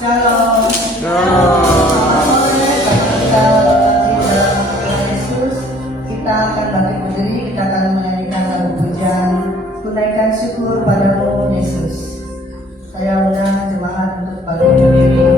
Shalom. Shalom. Kita berdiri dalam Tuhan Yesus. Kita akan bangkit berdiri. Kita akan menyanyikan lagu pujian Kunaikan Syukur Padamu Yesus. Saya undang jemaat untuk bangkit berdiri.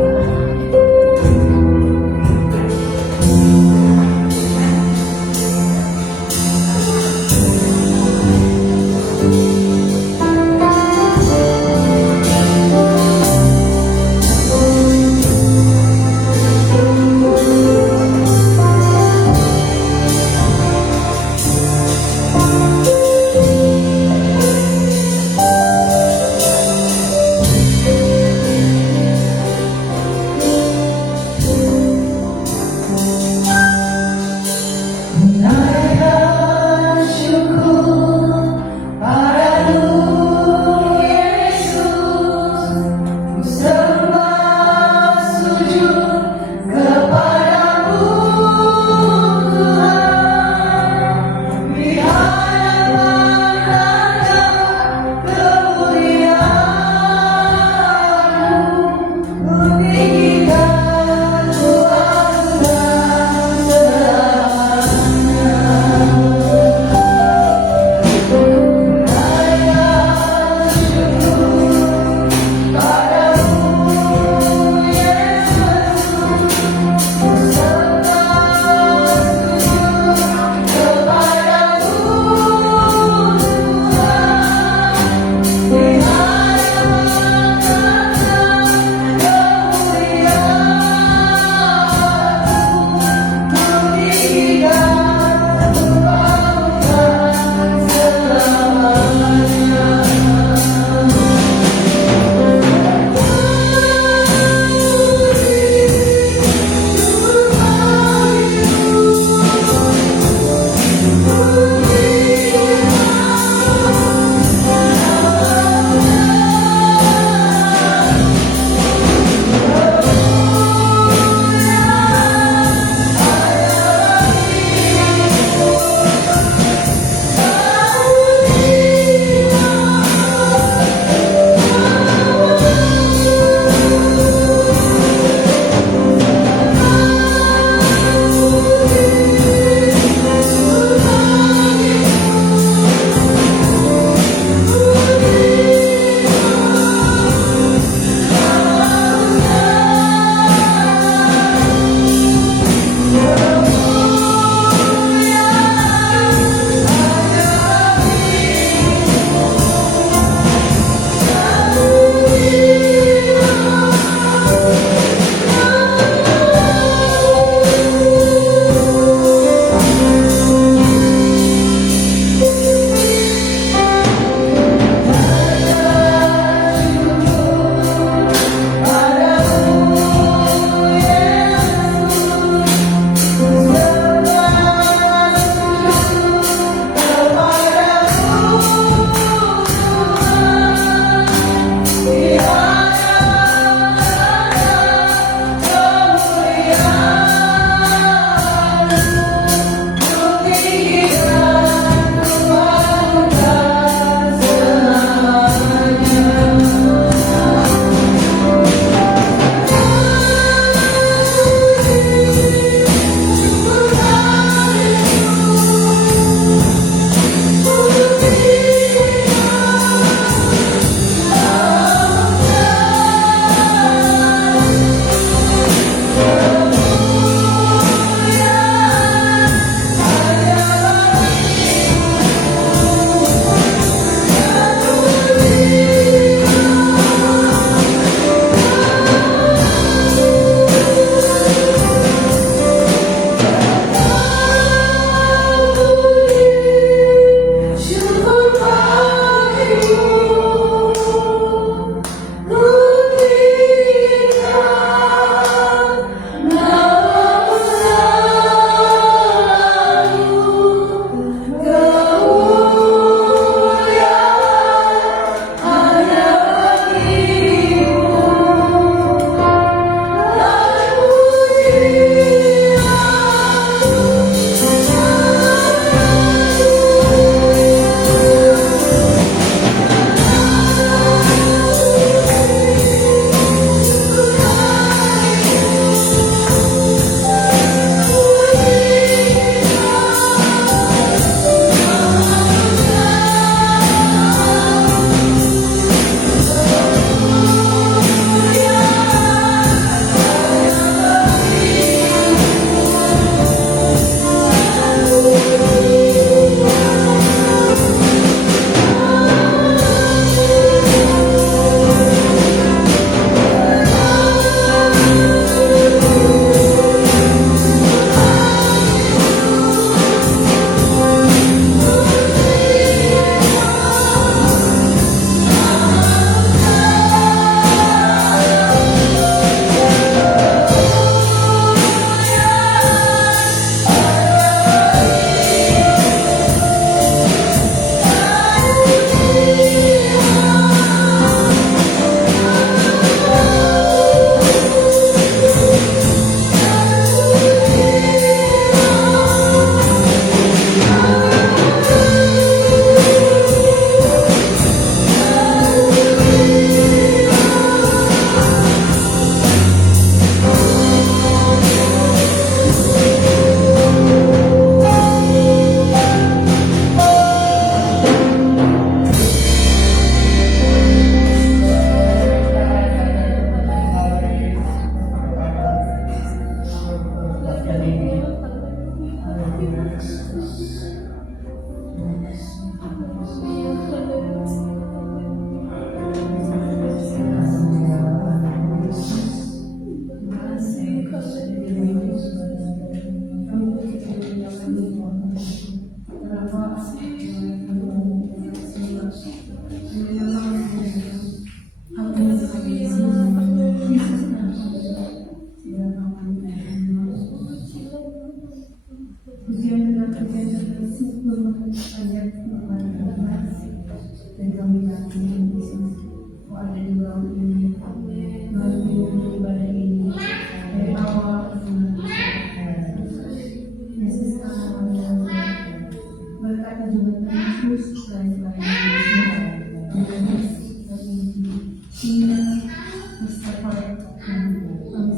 Mustafa kami selalu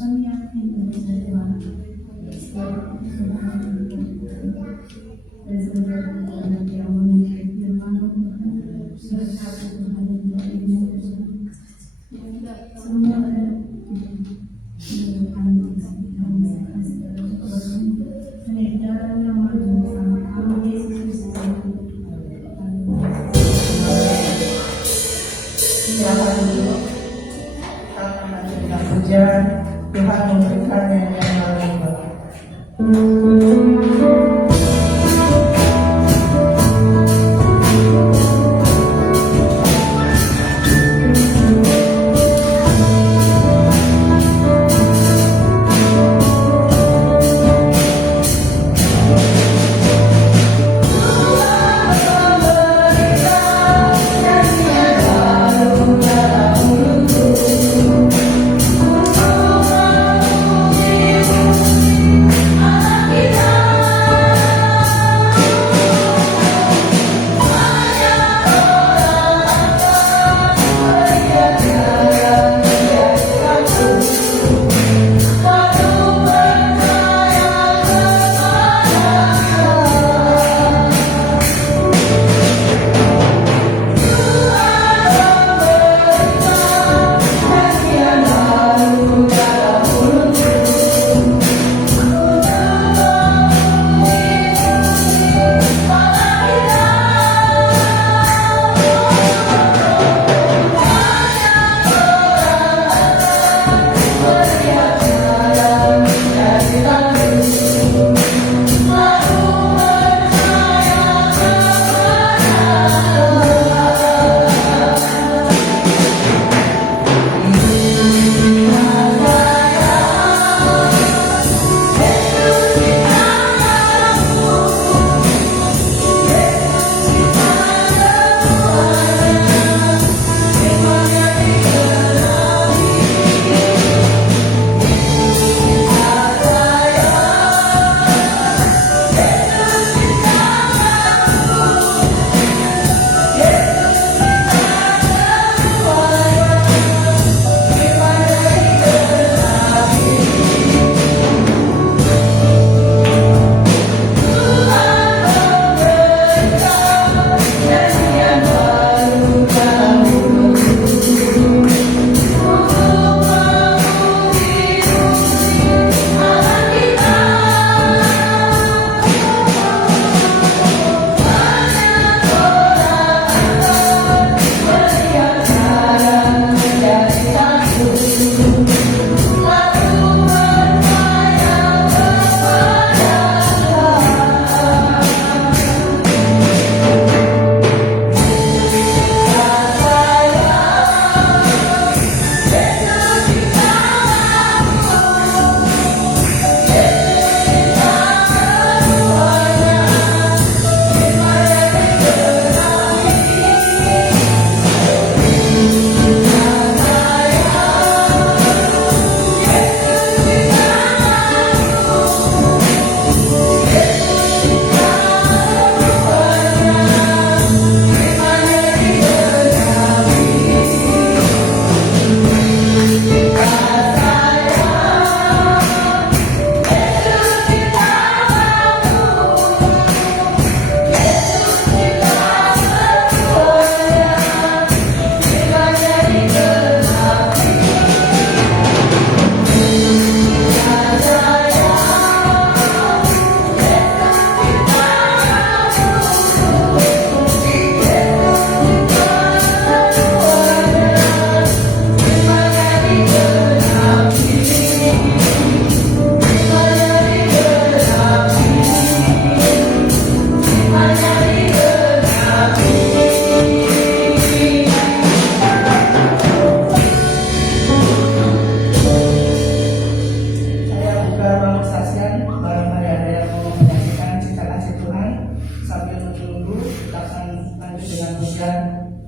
kami yakin Indonesia Tuhan setiap dan semoga Tuhan yang memiliki firman berkata Tuhan yang semua puja Tuhan memberikan yang baik.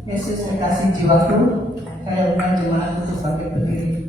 Yesus terkasih jiwaku, saya undang jemaat untuk bangkit berdiri.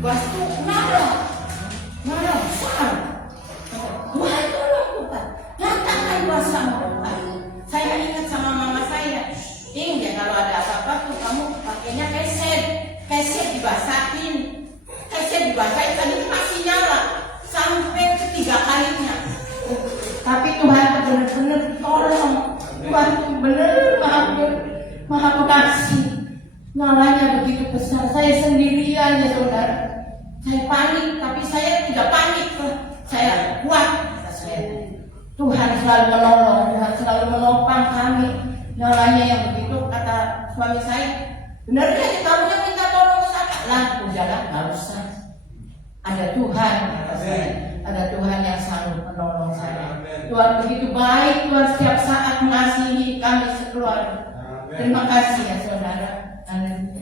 bosku marah, besar. Wahai tolong Tuhan, nyatakan kuasamu Tuhan. Saya ingat sama mama saya, ya kalau ada apa-apa tuh kamu pakainya keset dibasahin, tadi masih nyala sampai ketiga kalinya. Tapi Tuhan benar-benar tolong, Tuhan benar maha pengasih. Nyalanya begitu besar, saya sendirian ya saudara. Saya panik, tapi saya tidak panik. Saya kuat, kata saya. Tuhan selalu menolong, Tuhan selalu menopang kami. Nyalanya yang begitu, kata suami saya, benar ya kamu yang minta tolong sama lampu jalan, nggak usah. Ada Tuhan, kata saya. Ada Tuhan yang selalu menolong saya. Tuhan begitu baik, Tuhan setiap saat mengasihi kami sekeluarga. Terima kasih ya saudara. Amin.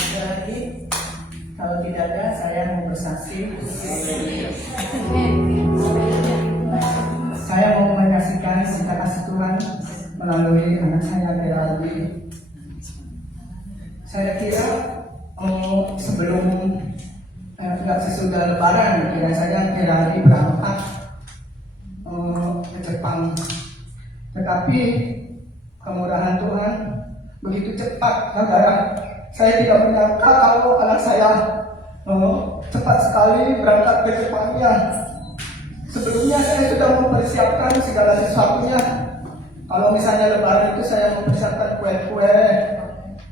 Ada lagi? Kalau tidak ada, saya mau bersaksi. Saya mau menyaksikan cinta kasih Tuhan melalui anak saya Geraldi. Saya kira sebelum sesudah Lebaran, kira saya Geraldi berangkat ke Jepang. Tetapi kemurahan Tuhan begitu cepat, saudara. Saya tidak menyangka kalau anak saya cepat sekali berangkat ke Jepangnya. Sebelumnya saya sudah mempersiapkan segala sesuatunya. Kalau misalnya Lebaran itu saya mempersiapkan kue-kue,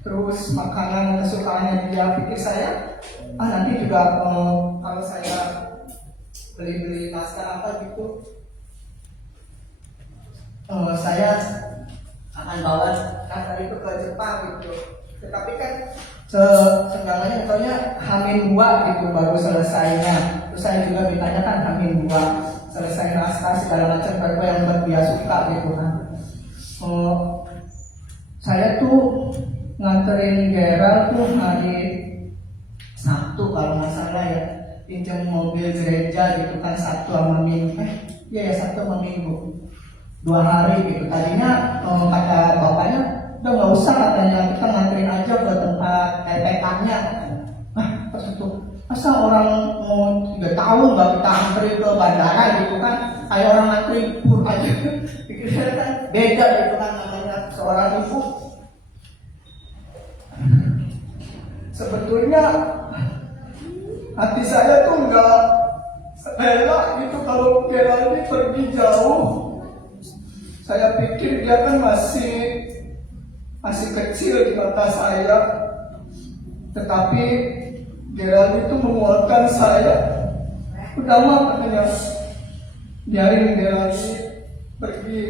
terus makanan kesukaannya dia. Pikir saya, nanti juga kalau saya beli naskah apa gitu, saya akan bawa naskah itu ke Jepang gitu. Tetapi kan seenggaknya katanya H-2 gitu baru selesainya. Terus saya juga ditanyakan H-2 selesai naskah segala macam apa yang dia suka gitu kan. Saya tuh nganterin Gerald tuh hari Sabtu kalau nggak salah ya, pinjam mobil gereja gitu kan, Sabtu sama Minggu. Sabtu sama Minggu 2 hari gitu. Tadinya kata bapaknya udah nggak usah, katanya kita nganterin aja ke tempat LPK-nya. Pas itu masa orang mau 3 tahun nggak kita antri ke bandara gitu kan, kayak orang antri pur aja. Pikirnya kan beda gitu kan, namanya seorang ibu. Sebetulnya hati saya tuh nggak rela gitu kalau Geraldi pergi jauh. Saya pikir dia kan masih kecil di mata saya, tetapi Geraldi itu menguatkan saya. Udah mah katanya, biarin Geraldi pergi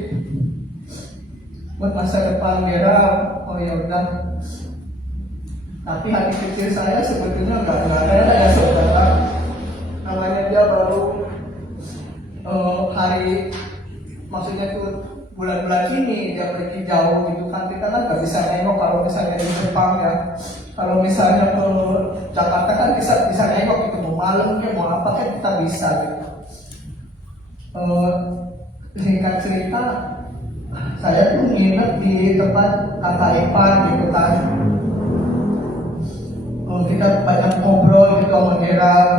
buat masa depan Gerald. Oh ya udah. Tapi hati kecil saya sebetulnya nggak rela ya saudara. Namanya dia baru hari, maksudnya tuh bulan-bulan ini dia pergi jauh gitu kan, kita kan nggak bisa nengok kalau misalnya di Jepang ya. Kalau misalnya ke Jakarta kan bisa nengok gitu, mau malam ya mau apa kan kita bisa gitu. Singkat cerita, saya tuh nginep di tempat kakak ipar gitu kan. Kita banyak ngobrol gitu sama Gerald.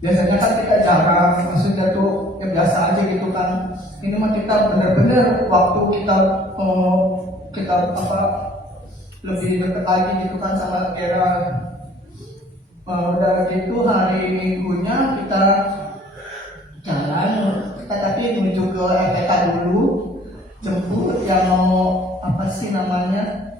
Biasanya kan kita jarang, maksudnya tuh ya biasa aja gitu kan. Ini mah kita benar-benar waktu kita lebih dekat lagi gitu kan sama Gerald. Udah gitu hari Minggunya kita jalan, kita tapi menuju ke LPK dulu, jemput yang mau apa sih namanya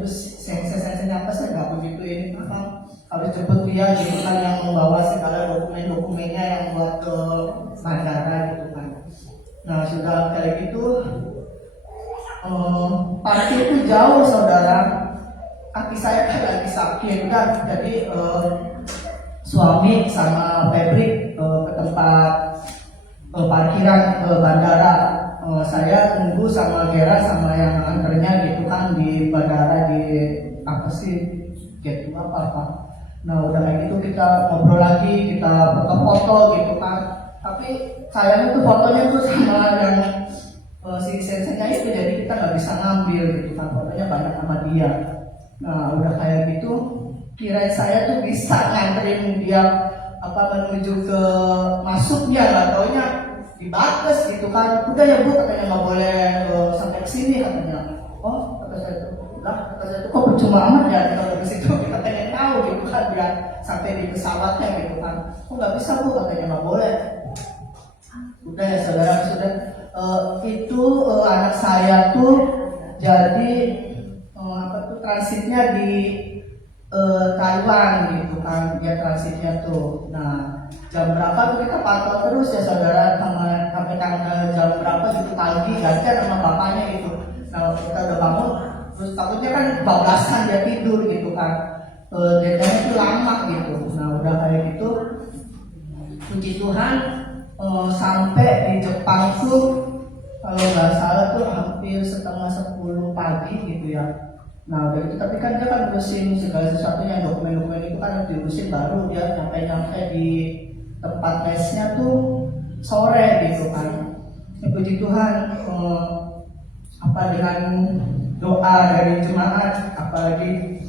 tuh sense-sensenya apa sih, nggak begitu ini apa, harus jemput dia gitu kan, yang membawa segala dokumennya yang buat ke bandara gitu kan. Nah sudah kayak gitu, parkir itu jauh saudara. Kaki saya kan lagi sakit kan, jadi suami sama Febri ke tempat parkiran bandara. Saya tunggu sama Gera sama yang anternya gitu kan di bandara, di apa sih, gate apa. Nah udah kayak gitu kita ngobrol lagi, kita foto-foto gitu kan. Tapi sayangnya tuh fotonya tuh sama yang si sensenya itu, jadi kita nggak bisa ngambil gitu kan, fotonya banyak sama dia. Nah udah kayak gitu, kirain saya tuh bisa nganterin dia menuju ke masuk, dia nggak taunya dibatas gitu kan. Udah ya Bu, katanya nggak boleh sampai ke sini katanya. Oh kata saya tuh kok percuma amat ya kalau ke situ, kita pengen tahu gitu kan biar sampai di pesawatnya gitu kan. Oh nggak bisa Bu, katanya nggak boleh. Udah ya saudara, sudah itu anak saya tuh jadi transitnya di Taiwan gitu kan, dia transitnya tuh. Nah jam berapa tuh kita pantau terus ya saudara, sampai jam berapa gitu pagi, gantian sama bapaknya gitu. Nah kita udah bangun, terus takutnya kan bablasan dia tidur gitu kan, deadline itu lama gitu. Nah udah kayak gitu, puji Tuhan sampai di Jepang tuh kalau nggak salah tuh hampir setengah 10 pagi gitu ya. Nah udah itu, tapi kan dia kan urusin segala sesuatunya, dokumen-dokumen itu kan harus diurusin, baru dia nyampe di tempat mesnya tuh sore gitu kan. Puji Tuhan dengan doa dari jemaat, apalagi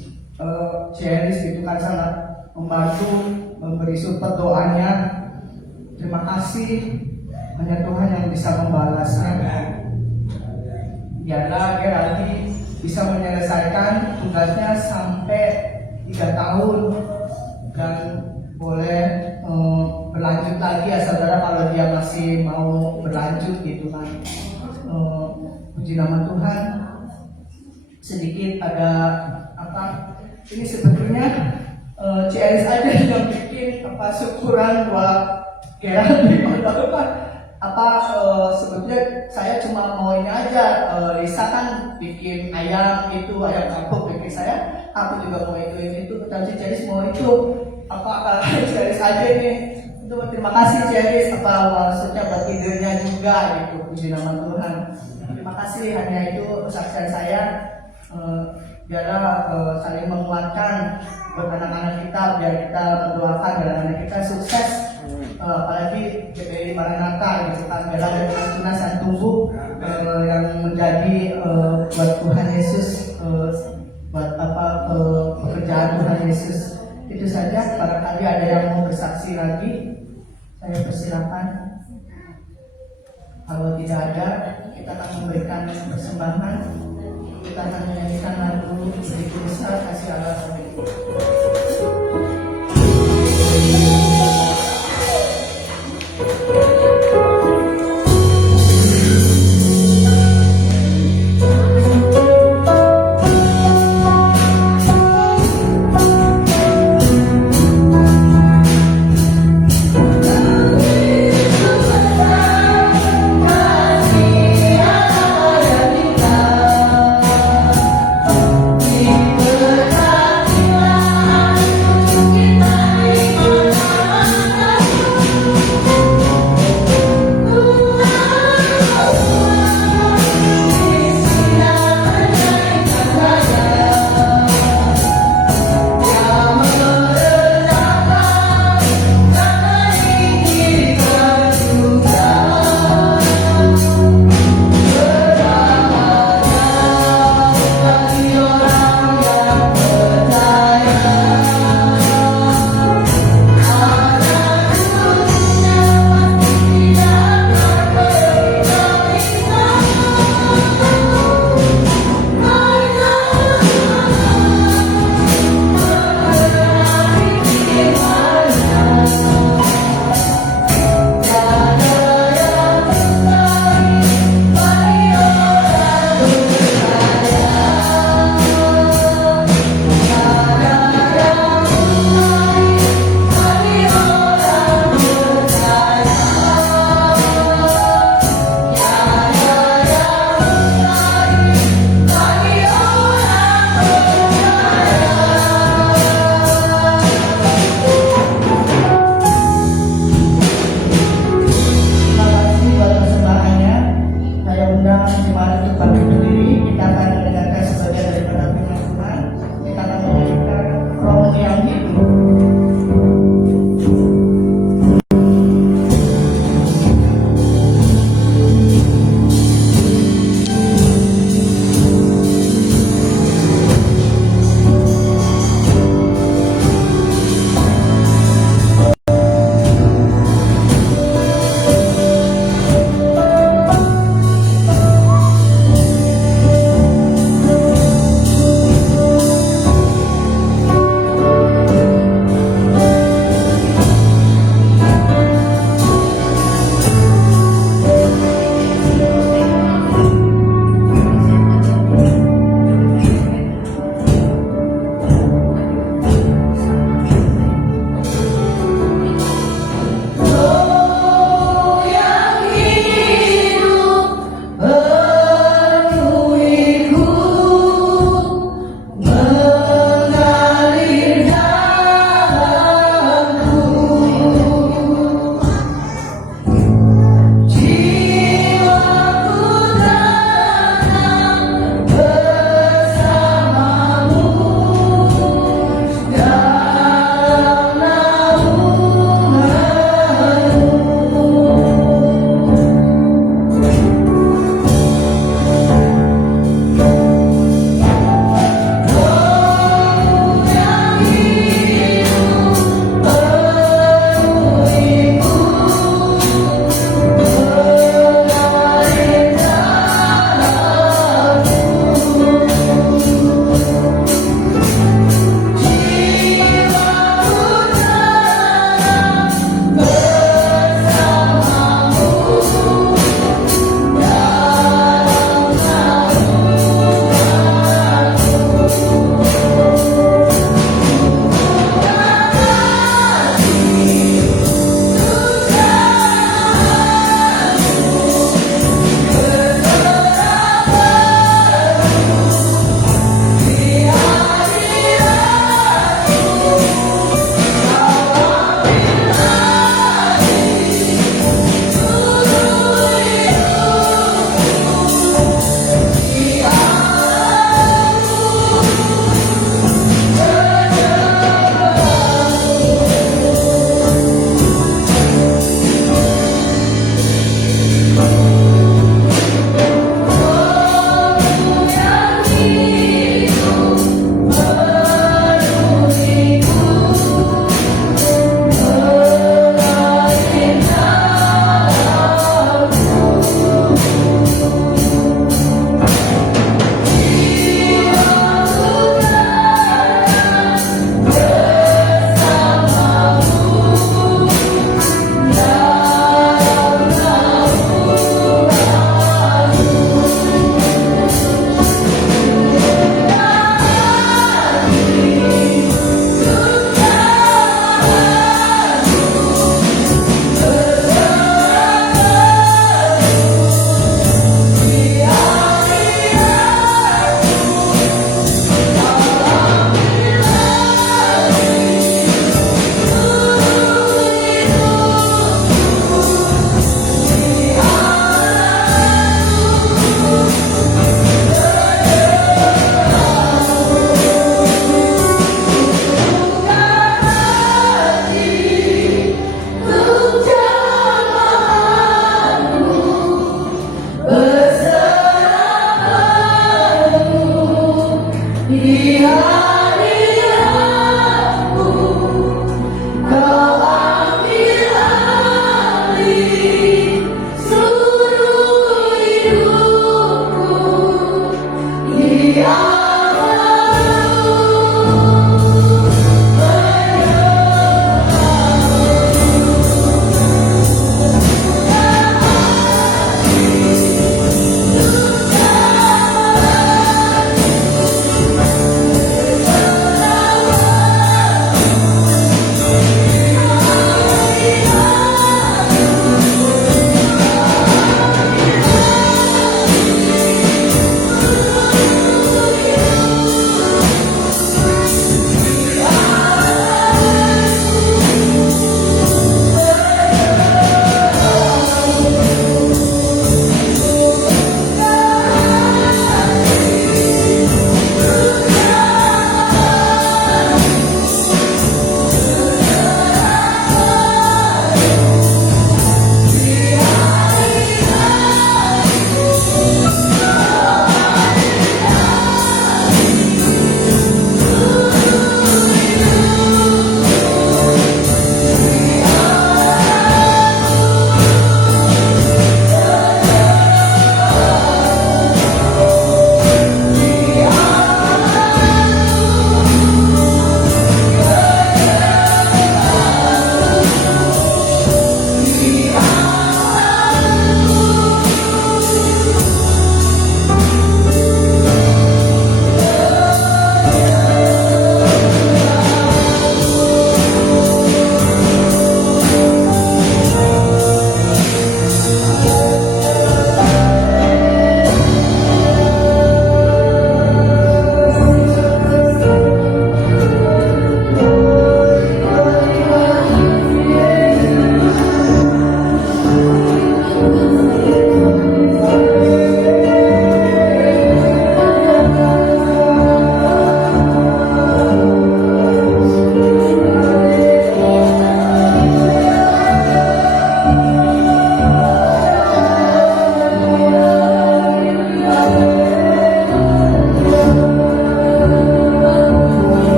Ceris gitu kan sangat membantu, memberi support doanya. Terima kasih, hanya Tuhan yang bisa membalasnya. Biarlah dia lagi bisa menyelesaikan tugasnya sampai 3 tahun dan boleh berlanjut lagi ya saudara, kalau dia masih mau berlanjut gitu kan. Puji nama Tuhan. Sedikit ada ini sebetulnya CS aja yang bikin syukuran buat Geraldine sebetulnya saya cuma mau ini aja, Lisa kan bikin ayam itu, ayam kampung bikin saya, aku juga mau itu, tapi Ceris mau itu, Ceris aja nih. Itu terima kasih Ceris, maksudnya buat idenya juga gitu, puji nama Tuhan. Terima kasih, hanya itu kesaksian saya. Biarlah saling menguatkan buat anak-anak kita, biar kita mendoakan biar anak-anak kita sukses, apalagi GPI Maranatha gitu kan, biarlah ada tunas yang tumbuh yang menjadi buat Tuhan Yesus, buat pekerjaan Tuhan Yesus. Itu saja, barangkali ada yang mau bersaksi lagi, saya persilakan. Kalau tidak ada, kita akan memberikan persembahan. Kita akan menyanyikan lagu Begitu Besar Kasih Allah Kami. Terima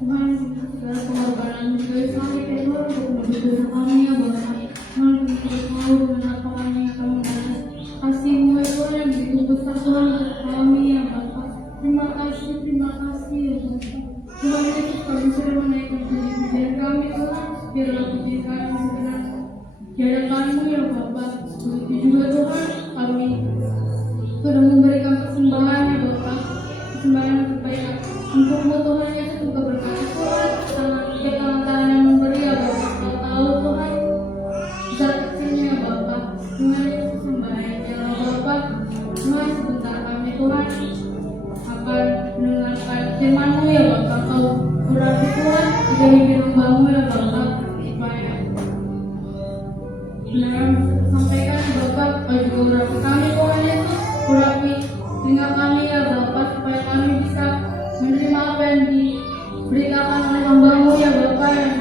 Tuhan, segala pengorbanan juga sampai kedua untuk menuju kami ya Bapak. dalam pernikahan yang benar di hadapan-Mu ya Bapa. Begitu juga Tuhan, kami sudah memberikan persembahan ya Bapa, persembahan supaya untuk-Mu Tuhan Yesus juga berkati Tuhan sama setiap tangan-tangan yang memberi ya Bapa. Kau tahu Tuhan besar kecilnya ya Bapa, Tuhan Yesus persembahan ya Bapa. Tuhan sebentar kami Tuhan akan mendengarkan firman-Mu ya Bapa. Kau berarti Tuhan menjadi hamba-Mu ya Bapa, supaya benar sampaikan ya Bapa. Kau juga berarti kami Tuhan Yesus, berarti tinggal kami ya Bapa, supaya kami bisa menerima apa yang diberitakan oleh hamba-Mu ya Bapa, yang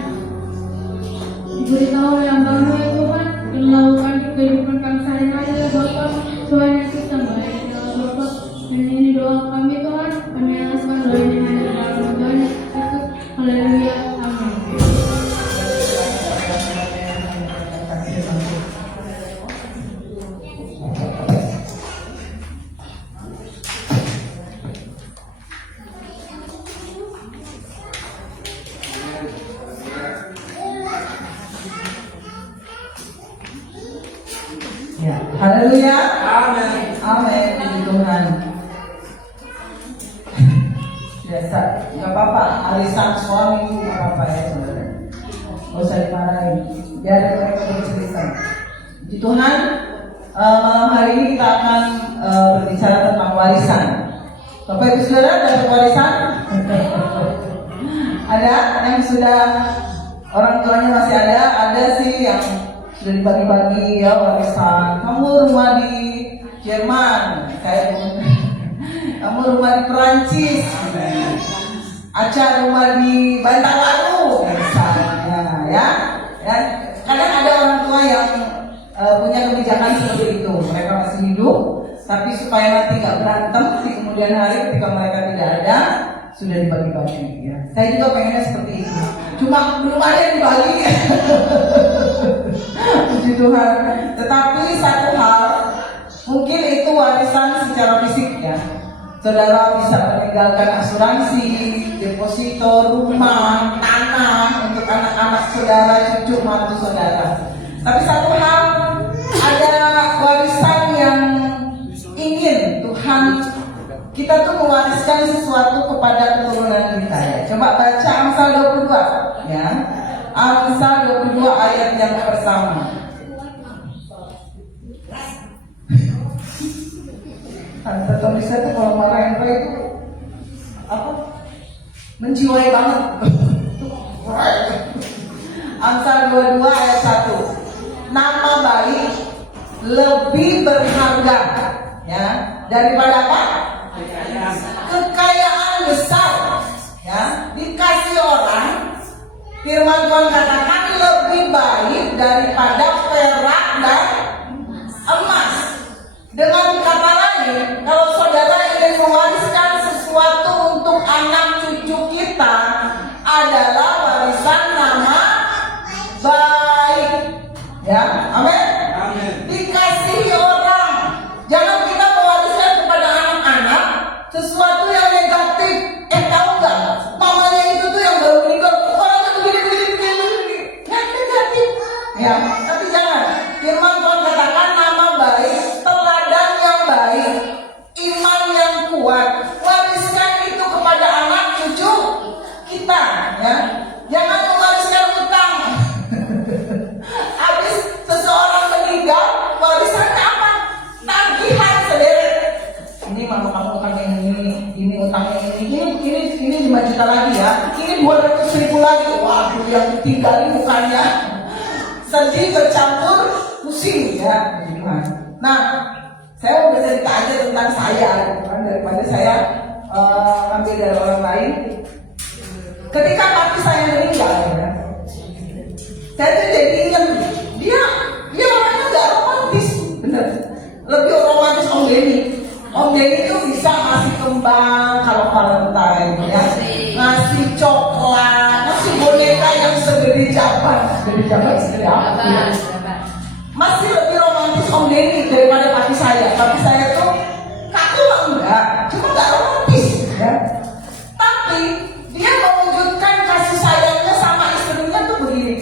diberitahu oleh hamba-Mu ya Tuhan, dan melakukan di kehidupan kami sehari-hari ya Bapa. Tuhan Yesus yang baik ya Bapa, dan ini doa kami Tuhan, kami alaskan doa ini hanya dalam Tuhan Yesus. Haleluya, amin. Ya, haleluya. Amin. Amin, puji Tuhan. Biasa, nggak apa-apa. Arisan suami nggak apa-apa ya saudara. Nggak usah dimarahin. Biar mereka bercerita. Puji Tuhan. Malam hari ini kita akan berbicara tentang warisan. Bapak Ibu Saudara dapat warisan? Ada yang sudah orang tuanya masih ada sih yang sudah dibagi-bagi ya warisan. Kamu rumah di Jerman, kamu rumah di Perancis, Aca rumah di Bantawaru misalnya, ya. Dan kadang ada orang tua yang punya kebijakan seperti itu. Mereka masih hidup, tapi supaya nanti nggak berantem di kemudian hari ketika mereka tidak ada, sudah dibagi-bagi. Ya. Saya juga pengennya seperti itu. Cuma belum ada yang dibagi. Puji Tuhan. Tetapi satu hal, mungkin itu warisan secara fisik ya. Saudara bisa meninggalkan asuransi, deposito, rumah, tanah untuk anak-anak saudara, cucu mantu saudara. Tapi satu hal, ada warisan yang ingin Tuhan, kita tuh mewariskan sesuatu kepada keturunan kita ya. Coba baca Amsal 22 ya. Amsal 22 ayat yang pertama. Tante Tony saya tuh kalau marah yang itu apa? Menjiwai banget. Amsal 22 ayat 1. Nama baik lebih berharga ya daripada apa? Kekayaan besar ya. Dikasih orang, firman Tuhan katakan lebih baik daripada perak dan emas. Dengan kata lain, kalau saudara ingin mewariskan sesuatu untuk anak cucu kita, adalah warisan nama baik. Ya, amin. Dikasihi orang. Jangan kita mewariskan kepada anak-anak sesuatu yang negatif. Tahu nggak? Mamanya itu tuh yang baru meninggal, orangnya begini. Yang negatif. Ya, tapi jangan. Firman Tuhan katakan nama baik, teladan yang baik, iman yang kuat. Wariskan itu kepada anak cucu kita. Ya, jangan mewariskan utang. Habis seseorang meninggal, warisannya apa? Tagihan sederet. Ini mama kamu utang yang ini utang yang ini 5 juta lagi ya. Ini 200.000 lagi. Waduh, yang ditinggalin bukannya sedih bercampur pusing ya. Nah, saya udah cerita aja tentang saya, kan, daripada saya ambil dari orang lain. Ketika papi saya meninggal, ya, saya tuh jadi ingat dia orangnya nggak romantis, bener. Lebih romantis Om Denny. Om Denny tuh bisa ngasih kembang kalau Valentine, ya, ngasih coklat, ngasih boneka yang segede jaban, segede apa? Ya. Masih lebih romantis Om Denny daripada papi saya. Papi saya tuh kaku enggak, cuma nggak romantis, ya. Tapi dia mewujudkan kasih sayangnya sama istrinya tuh begini.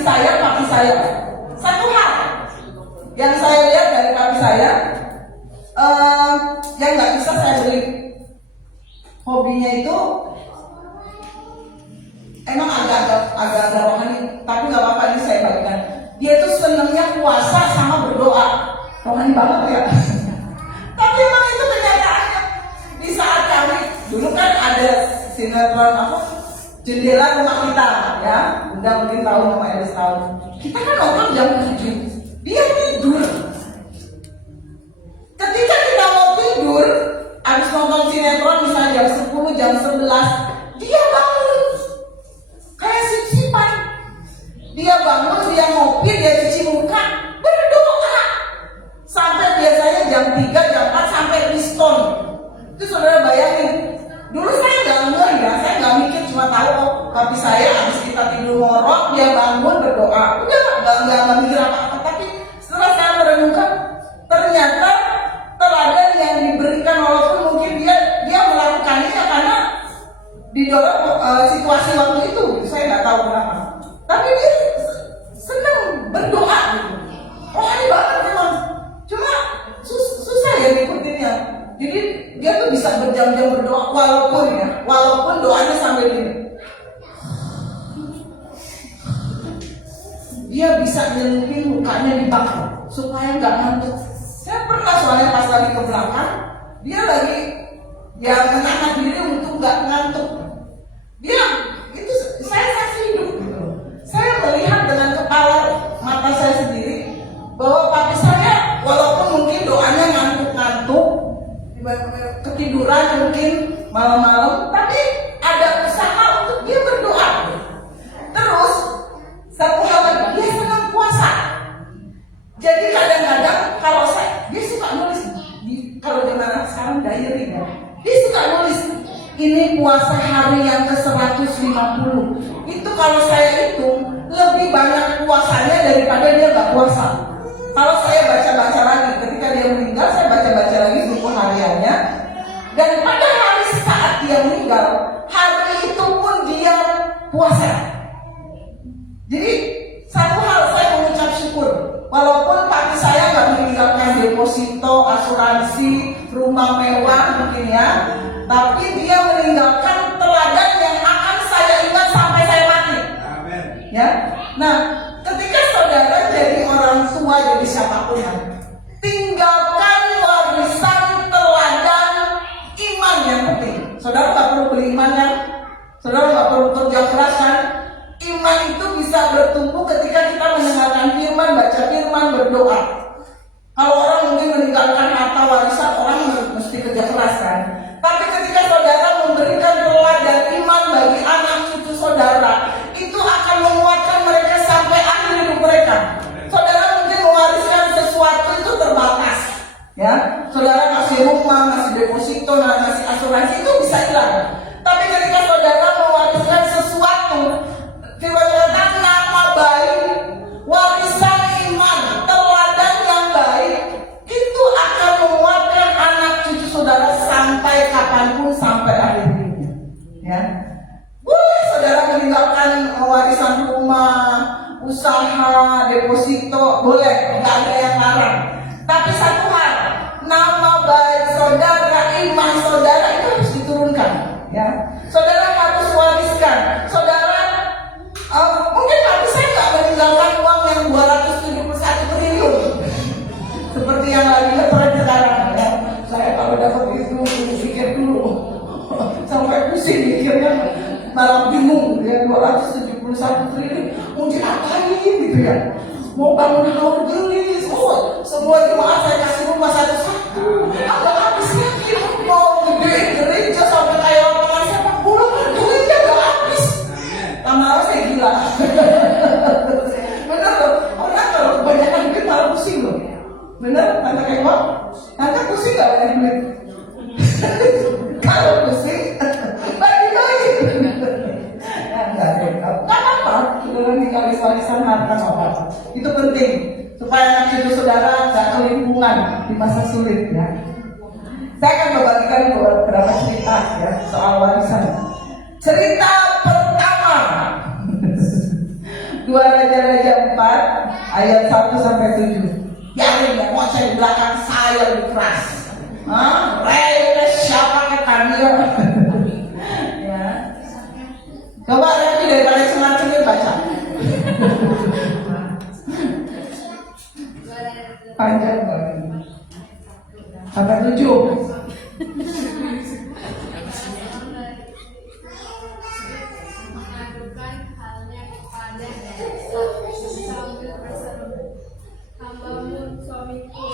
saya papi saya. Satu hal yang saya lihat dari papi saya, yang nggak bisa saya beli. Hobinya itu emang agak rohani, tapi nggak apa-apa, ini saya bagikan. Dia tuh senangnya puasa sama berdoa. Rohani banget ya. Tapi emang itu kenyataannya. Di saat kami dulu kan ada sinetron apa, jendela rumah kita, ya, udah mungkin tahu, nama Elis tahu. Kita kan nonton jam 7, dia tidur. Ketika kita mau tidur, habis nonton sinetron misalnya jam 10, jam 11, dia bangun kayak sip-sipan. Dia bangun, dia ngopi, dia cuci muka, berdoa sampai biasanya jam 3, jam 4 sampai diskon. Itu saudara bayangin. Dulu saya nggak ngeh ya, saya nggak mikir, cuma tahu oh, papi saya habis kita tidur ngorok, dia bangun berdoa. Udah nggak mikir apa-apa. Tapi setelah saya merenungkan, ternyata teladan yang diberikan, walaupun mungkin dia melakukannya karena didorong situasi waktu itu, saya nggak tahu kenapa. Tapi dia senang berdoa gitu. Rohani banget memang. Cuma susah ya ngikutinnya. Jadi dia tuh bisa berjam-jam berdoa walaupun doanya sambil gini. Dia bisa nyelipin mukanya dibakar supaya nggak ngantuk. Saya pernah soalnya pas lagi ke belakang, dia lagi ya menahan diri untuk nggak ngantuk. Dia itu saya saksi hidup gitu. Saya melihat dengan kepala mata saya sendiri bahwa papi saya walaupun mungkin doanya ngantuk-ngantuk, ketiduran mungkin malam-malam, tapi ada usaha untuk dia berdoa. Terus satu hal lagi, dia senang puasa. Jadi kadang-kadang kalau dia suka nulis kalau dengan sekarang diary ya, dia suka nulis ini puasa hari yang ke-150. Itu kalau saya hitung lebih banyak puasanya daripada dia nggak puasa. Kalau saya baca-baca lagi ketika dia meninggal, saya baca-baca lagi buku hariannya, dan pada hari saat dia meninggal, hari itu pun dia puasa. Jadi satu hal saya mengucap syukur, walaupun papi saya nggak meninggalkan deposito, asuransi, rumah mewah mungkin ya, tapi dia meninggalkan teladan yang akan saya ingat sampai saya mati. Amen. Ya, nah ketika saudara jadi orang tua, jadi siapapun ya, tinggalkan warisan teladan iman yang penting. Saudara nggak perlu beli iman ya, saudara nggak perlu kerja keras kan. Iman itu bisa bertumbuh ketika kita mendengarkan firman, baca firman, berdoa. Kalau orang mungkin meninggalkan harta warisan, orang mesti kerja keras kan. Tapi ketika saudara memberikan teladan iman bagi anak cucu saudara, itu akan menguatkan mereka sampai akhir hidup mereka. Saudara mungkin mewariskan sesuatu itu terbatas, ya. Saudara ngasih rumah, ngasih deposito, ngasih asuransi, itu bisa hilang. Tapi ketika saudara mewariskan sesuatu, tiba-tiba nama baik, warisan iman, teladan yang baik, itu akan menguatkan anak cucu saudara sampai kapanpun, sampai akhir hidupnya. Ya, boleh saudara meninggalkan warisan rumah, usaha, deposito, boleh, nggak ada yang larang. Tapi satu hal, nama baik saudara, iman saudara itu harus diturunkan. Ya, saudara harus wariskan. Saudara mungkin papi saya nggak meninggalkan uang yang 271 triliun seperti yang lagi ngetren sekarang ya. Saya kalau dapat itu pikir dulu sampai pusing mikirnya, malah bingung ya, 271 triliun mau diapain gitu ya, mau bangun haur gelis, semua jemaat saya kasih rumah satu-satu, ada habisnya mau gedein gereja sampai kayak lapangan sepak bola, duitnya gak habis. Lama-lama saya gila. Bener loh, orang kalau kebanyakan duit malah pusing loh. Bener, Tante Keko? Tante pusing gak banyak duit? Kalau pusing, bagi-bagi. Gak apa-apa, saudara ninggalin warisan harta gak apa-apa. Itu penting, supaya anak cucu saudara gak kelimpungan di masa sulit ya. Saya akan membagikan beberapa cerita ya soal warisan. Cerita pertama, 2 Raja-Raja 4 ayat 1 sampai 7. Biarin ya, mau saya di belakang saya lebih keras. Reyna siapa ke kami Ya. Coba lagi daripada cengir baca. Panjang banget. Sampai 7. Mengadukan halnya kepada sambil berseru, hambamu suamiku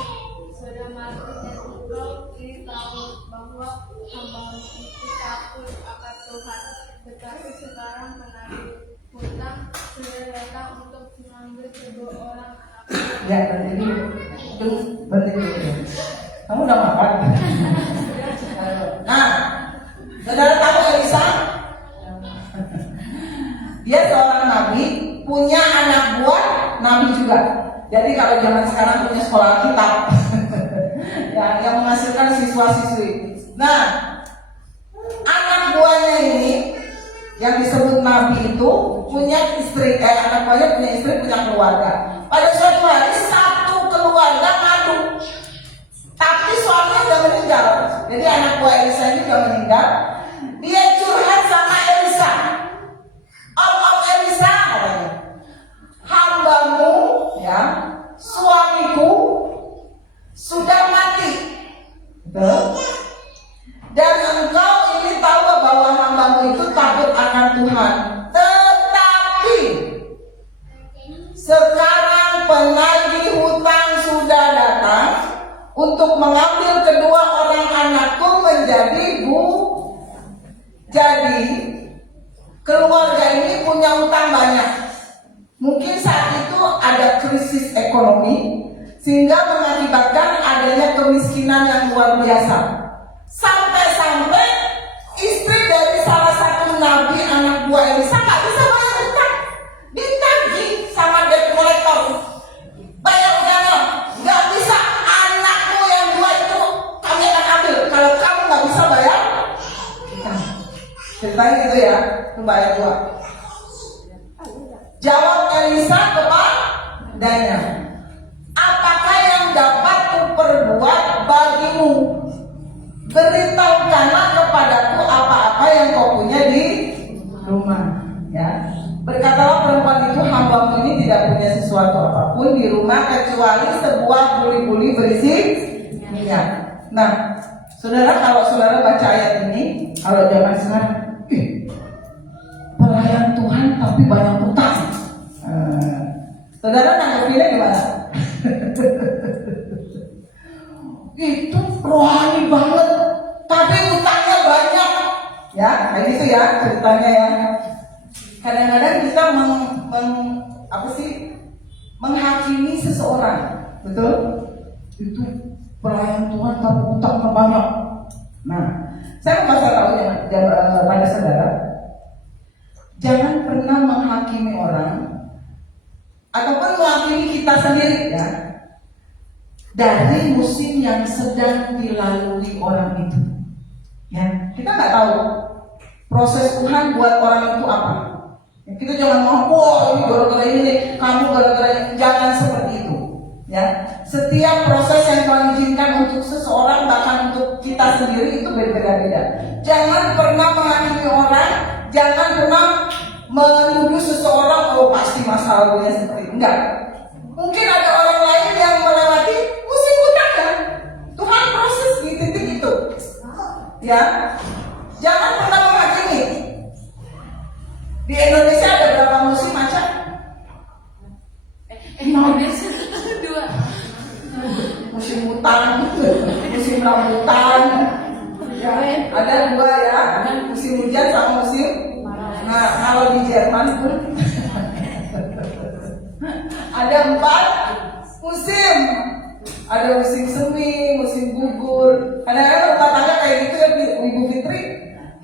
sudah mati dan engkau ini tahu bahwa hambamu itu takut akan Tuhan, tetapi sekarang penagih hutang sudah datang untuk mengambil kedua orang anakku. Ya, berarti dulu. Berarti dulu. Kamu udah makan? Nah, saudara tahu Elisa? Dia seorang nabi, punya anak buah nabi juga. Jadi kalau zaman sekarang punya sekolah kitab ya, yang menghasilkan siswa-siswi. Nah, anak buahnya ini yang disebut nabi itu punya istri, anak buahnya punya istri, punya keluarga. Pada suatu hari satu keluarga ngadu, tapi suaminya udah meninggal. Jadi anak buah Elisa ini udah meninggal. Dia curhat sama Elisa. Om Elisa katanya, hambamu ya, suamiku sudah mati. Betul? Dan engkau ini tahu bahwa hambamu itu takut akan Tuhan. Tetapi sekarang penagih hutang sudah datang untuk mengambil kedua orang anakku menjadi Jadi keluarga ini punya utang banyak. Mungkin saat itu ada krisis ekonomi sehingga mengakibatkan adanya kemiskinan yang luar biasa. Sampai-sampai istri dari salah satu nabi anak buah Elisa nggak bisa bayar utang, ditagih sama debt collector. Bayar utangnya, nggak bisa. Anakmu yang dua itu kami akan ambil kalau kamu nggak bisa bayar utang. Ceritanya gitu ya, itu bayar dua. Jawab Elisa kepadanya, apakah yang dapat kuperbuat bagimu? Beritahukanlah kepadaku apa-apa yang kau punya di rumah. Ya, berkatalah perempuan itu, hambamu ini tidak punya sesuatu apapun di rumah kecuali sebuah buli-buli berisi minyak. Nah, saudara, kalau saudara baca ayat ini, kalau zaman sekarang, pelayan Tuhan tapi banyak utang. Saudara nanggepinnya gimana? Itu rohani banget, tapi utangnya banyak. Ya, kayak gitu ya ceritanya ya. Kadang-kadang kita menghakimi seseorang, betul? Itu pelayan Tuhan tapi utangnya banyak. Nah, saya mau kasih tahu pada saudara, jangan pernah menghakimi orang ataupun menghakimi kita sendiri ya dari musim yang sedang dilalui orang itu. Ya, kita nggak tahu proses Tuhan buat orang itu apa. Ya, kita jangan ngomong, wah ini gara-gara ini, kamu gara-gara ini. Jangan seperti itu. Ya, setiap proses yang Tuhan izinkan untuk seseorang, bahkan untuk kita sendiri itu berbeda-beda. Jangan pernah menghakimi orang, jangan pernah menuduh seseorang, oh pasti masalahnya seperti itu. Enggak. Mungkin ada orang lain yang melewati musim utangnya. Tuhan proses di titik itu. Ya, jangan pernah menghakimi. Di Indonesia ada berapa musim macam? Indonesia 2. Musim utang, musim rambutan. Ya, ada 2 ya, musim hujan sama musim. Nah, kalau di Jerman pun ada 4 musim. Ada musim semi, musim gugur. Kadang-kadang rumah tangga kayak gitu ya, Ibu Fitri.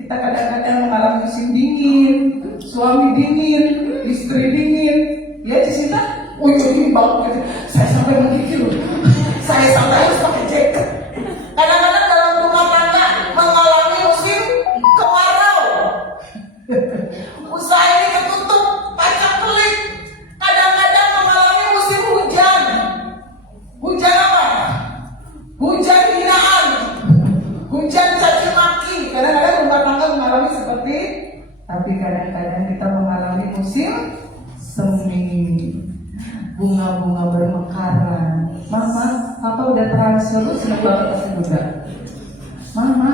Kita kadang-kadang mengalami musim dingin, suami dingin, istri dingin. Ya Cisita, dingin banget. Saya sampai menggigil. Saya sampai harus pakai jaket. Kadang-kadang dalam rumah tangga mengalami musim kemarau. Usaha ini ketutup, pacak pelik. musim semi, bunga-bunga bermekaran. Mama, papa udah transfer, lu seneng banget pasti juga. Mama,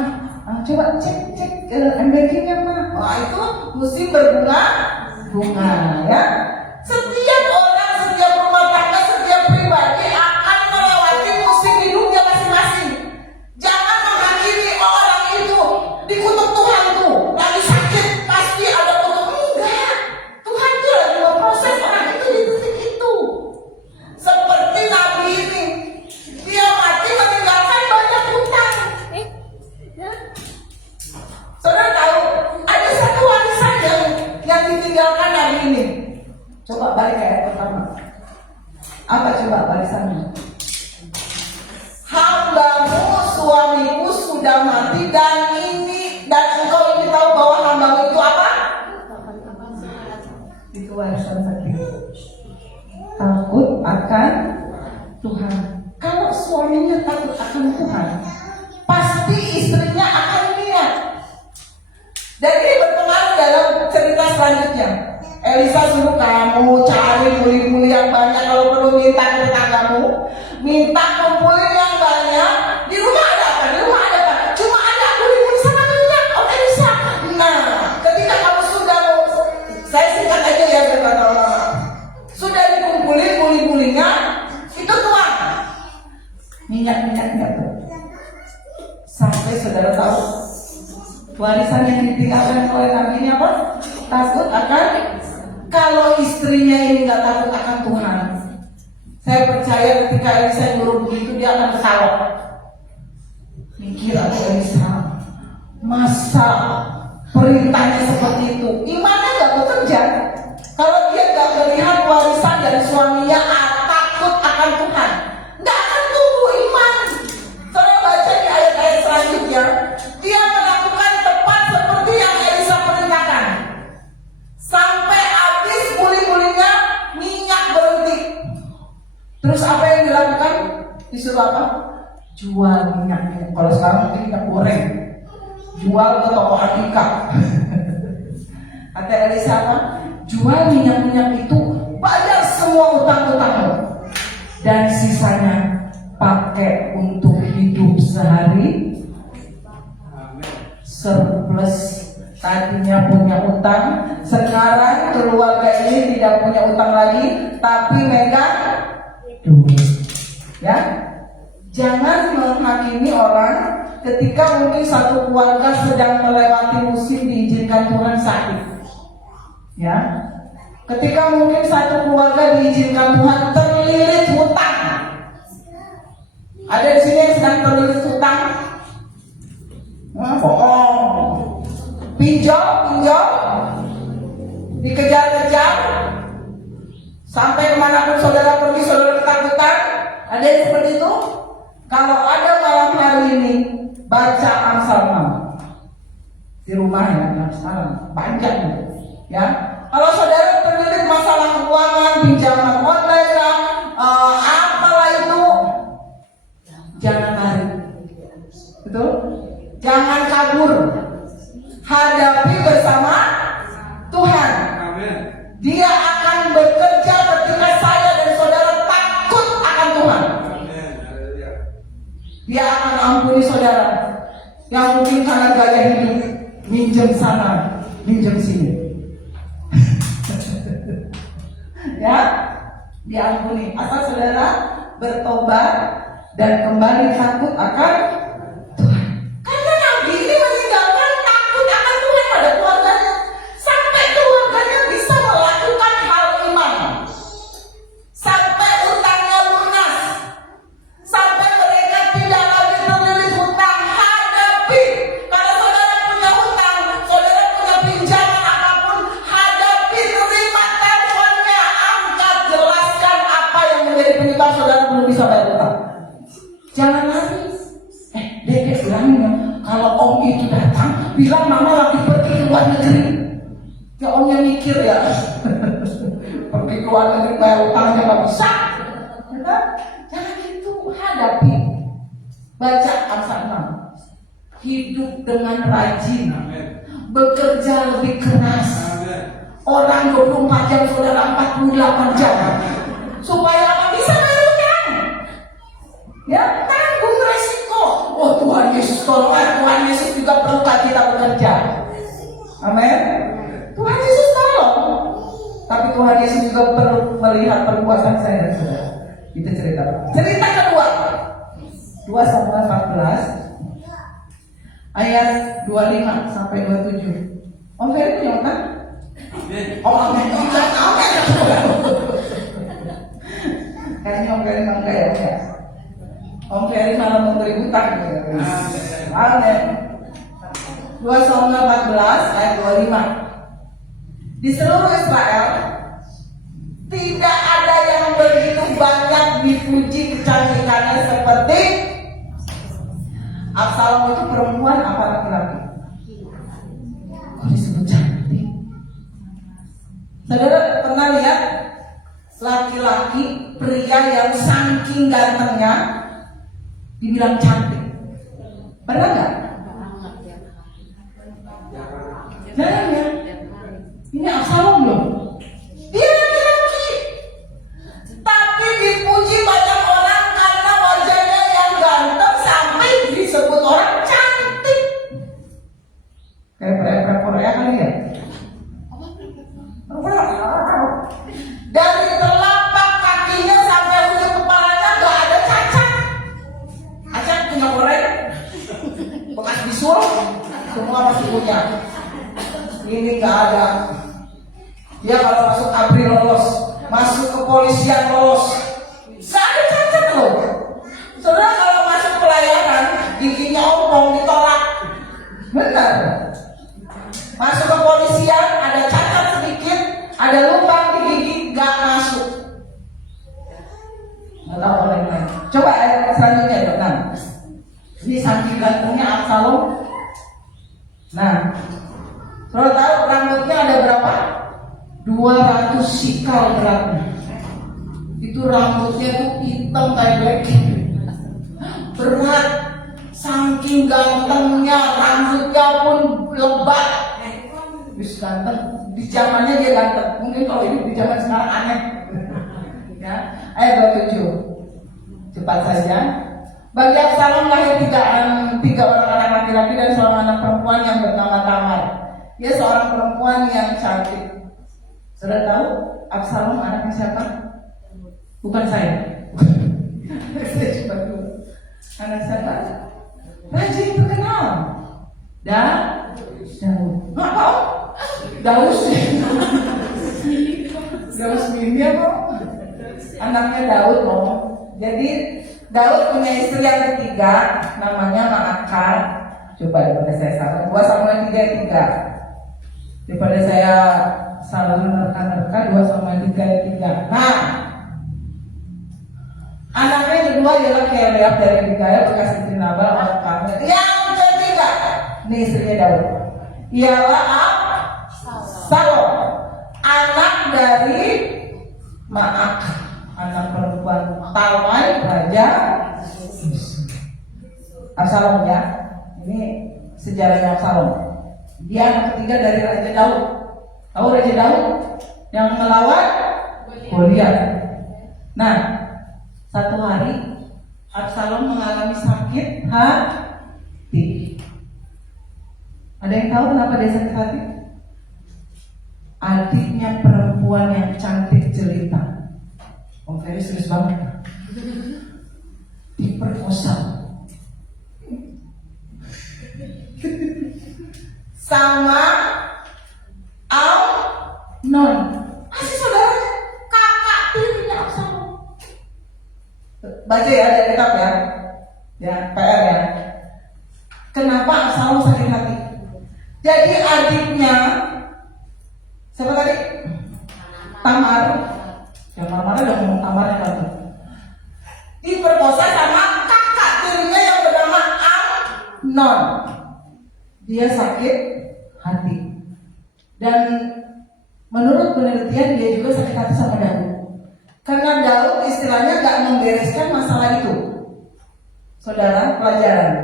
coba cek embernya ma. Wah itu musim bunga ya. Setiap orang, setiap rumah tangga, setiap pribadi akan melewati musim hidupnya masing-masing. Jangan menghakimi orang itu dikutuk Tuhan tuh lagi sakit pasti ada kutuk. Enggak, Tuhan tuh lagi memproses orang itu di titik itu. Seperti Nabi ini, dia mati meninggalkan banyak hutang. Saudara tahu ada satu warisan yang ditinggalkan hari ini. Coba balik ke ayat pertama. Apa coba warisannya? Hambamu suamiku sudah mati dan engkau ini tahu bahwa hambamu itu apa? Itu warisan tadi. Takut akan Tuhan. Kalau suaminya takut akan Tuhan, pasti istrinya akan lihat. Dan ini berpengaruh dalam cerita selanjutnya. Elisa suruh kamu cari muli-muli yang banyak, kalau perlu minta ke tetanggamu, minta kumpulin yang banyak. Di rumah ada apa? Di rumah ada apa? Cuma ada muli-muli sama minyak. Oh Elisa. Nah, ketika kamu sudah mau, saya singkat aja ya berkata orang, sudah dikumpulin muli-mulinya, itu tuang minyak-minyaknya tuh. Sampai saudara tahu warisan yang ditinggalkan oleh Nabi ini apa? Takut akan. Kalau istrinya ini nggak takut akan Tuhan, saya percaya ketika Elisa nyuruh begitu dia akan ketawa. Mikir aku Elisa, masa perintahnya seperti itu? Imannya nggak bekerja. Kalau dia nggak melihat warisan dari suaminya takut akan Tuhan, nggak akan tumbuh iman. Saya baca di ayat-ayat selanjutnya, dia melakukan tepat seperti yang Elisa perintahkan. Sampai habis muli-mulinya minyak berhenti. Terus apa yang dilakukan? Disuruh apa? Jual minyaknya. Kalau sekarang mungkin minyak goreng, jual ke toko Atika. Kata Elisa apa? Jual minyak-minyak itu, bayar semua utang-utangmu, dan sisanya pakai untuk hidup sehari. Surplus. Tadinya punya utang, sekarang keluarga ini tidak punya utang lagi, tapi megang duit. Ya, jangan menghakimi orang ketika mungkin satu keluarga sedang melewati musim diizinkan Tuhan sakit. Ya, ketika mungkin satu keluarga diizinkan Tuhan terlilit hutang. Ada di sini yang sedang terlilit hutang? Bohong. Pinjol, dikejar-kejar, sampai kemanapun saudara pergi, saudara ketakutan. Ada yang seperti itu? Kalau ada malam hari ini, baca Amsal 6 di rumah ya, Amsal banyak ya. Kalau saudara terlilit masalah keuangan, pinjaman online lah, apalah itu, jangan lari, betul? Jangan kabur. Hadapi bersama Tuhan. Dia akan bekerja ketika saya dan saudara takut akan Tuhan. Dia akan ampuni saudara yang mungkin karena gaya hidup minjem sana, minjem sini. Ya, diampuni asal saudara bertobat dan kembali takut akan Tuhan. Karena Nabi ini meninggalkan takut akan Tuhan pada keluarganya, sampai keluarganya bisa melakukan hal iman, sampai utangnya lunas, sampai mereka tidak lagi terlilit hutang. Hadapi, kalau saudara punya hutang, saudara punya pinjaman apapun, hadapi, terima teleponnya, angkat, jelaskan apa yang menjadi penyebab saudara belum bisa bayar hutang. Jangan lari. Dedek bilangnya, kalau om itu datang, bilang mama lagi pergi ke luar negeri. Ya omnya mikir ya, pergi ke luar negeri bayar hutangnya nggak bisa. Ya, jangan gitu, hadapi. Baca Amsal 6. Hidup dengan rajin, bekerja lebih keras. Orang 24 jam, saudara 48 jam. Supaya apa? Bisa bayar utang. Ya, tanggung resiko. Oh Tuhan Yesus tolong, Tuhan Yesus juga perlu kita bekerja. Amin. Tuhan Yesus tolong. Tapi Tuhan Yesus juga perlu melihat perbuatan saya dan saudara. Itu cerita. Cerita kedua. 2 Samuel 14 ayat 25 sampai 27. Om Ferry punya utang? Oh, amin. Amin. Kayaknya Om Ferry enggak ya. Om Ferry malah memberi utang. Amin. 2 Samuel 14 ayat 25. Di seluruh Israel tidak ada yang begitu banyak dipuji kecantikannya seperti Absalom. Itu perempuan apa laki-laki? Kok disebut cantik? Saudara pernah lihat laki-laki, pria yang saking gantengnya dibilang cantik? Pernah nggak? Jarang ya. Ini Absalom loh. Dia laki-laki, tapi dipuji banyak orang karena wajahnya yang ganteng sampai disebut orang cantik. Kayak Korea kali ya. Dari telapak kakinya sampai ujung kepalanya gak ada cacat. Cacat punya Korea, bekas bisul, semua masih punya. Ini gak ada. Dia kalau masuk ABRI lolos, masuk kepolisian lolos, gak ada cacat loh. Saudara kalau masuk pelayanan, giginya ompong ditolak. Benar. Masuk kepolisian ada cacat sedikit, ada lubang di gigi, gak masuk. Gak tahu apa yang lain. Coba ayat selanjutnya dong. Nah, ini saking gantengnya Absalom. Nah, saudara tahu rambutnya ada berapa? 200 sikal beratnya. Itu rambutnya tuh hitam kayak black. Berat. Saking gantengnya, rambutnya pun lebat. Wis ganteng. Di zamannya dia ganteng. Mungkin kalau hidup di zaman sekarang aneh. Ya. Ayat 27. Cepat saja. Bagi Absalom lahir tiga orang anak laki-laki dan seorang anak perempuan yang bernama Tamar. Dia seorang perempuan yang cantik. Sudah tahu Absalom anaknya siapa? Bukan saya. Saya coba dulu. Anak siapa? Raja yang terkenal. Daud. Apa? Daus. Daus ini apa? Anaknya Daud loh. Jadi Daud punya istri yang ketiga, namanya Maakah. Coba daripada saya salah. 2 Samuel 3 ayat 3. Daripada saya salah menerka-nerka, 2 Samuel 3 ayat 3. Nah, anaknya yang kedua ialah Keleab dari Abigail, bekas istri Nabal orang Karmel. Yang ketiga, ini istrinya Daud, ialah Absalom, anak dari Maakah, anak perempuan Talmai raja. Absalom ya, ini sejarahnya Absalom. Dia anak ketiga dari Raja Daud. Tahu Raja Daud yang melawan Goliat. Nah, satu hari Absalom mengalami sakit hati. Ada yang tahu kenapa dia sakit hati? Adiknya perempuan yang cantik jelita, Om Ferry serius banget, diperkosa sama Amnon. Masih saudara, kakak tirinya Absalom. Baca ya, ada kitab ya. Ya, PR ya. Kenapa Absalom sakit hati? Jadi adiknya siapa tadi? Tamar. Yang marah udah ngomong Tamar ya kan? Diperkosa sama kakak tirinya yang bernama Amnon. Dia sakit hati. Dan menurut penelitian dia juga sakit hati sama Daud. Karena Daud istilahnya gak membereskan masalah itu. Saudara, pelajaran.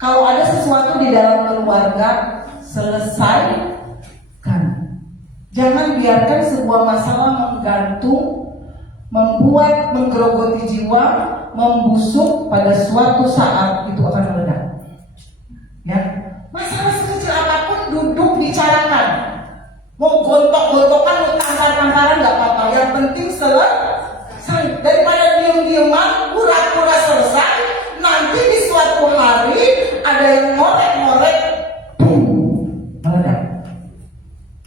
Kalau ada sesuatu di dalam keluarga, selesaikan. Jangan biarkan sebuah masalah menggantung, membuat menggerogoti jiwa, membusuk, pada suatu saat itu akan meledak. Ya, masalah sekecil apapun duduk bicarakan. Mau gontok-gontokan, mau tampar-tamparan nggak apa-apa. Yang penting selesai. Daripada diem-dieman, pura-pura selesai. Nanti di suatu hari ada yang ngorek-ngorek, boom, meledak.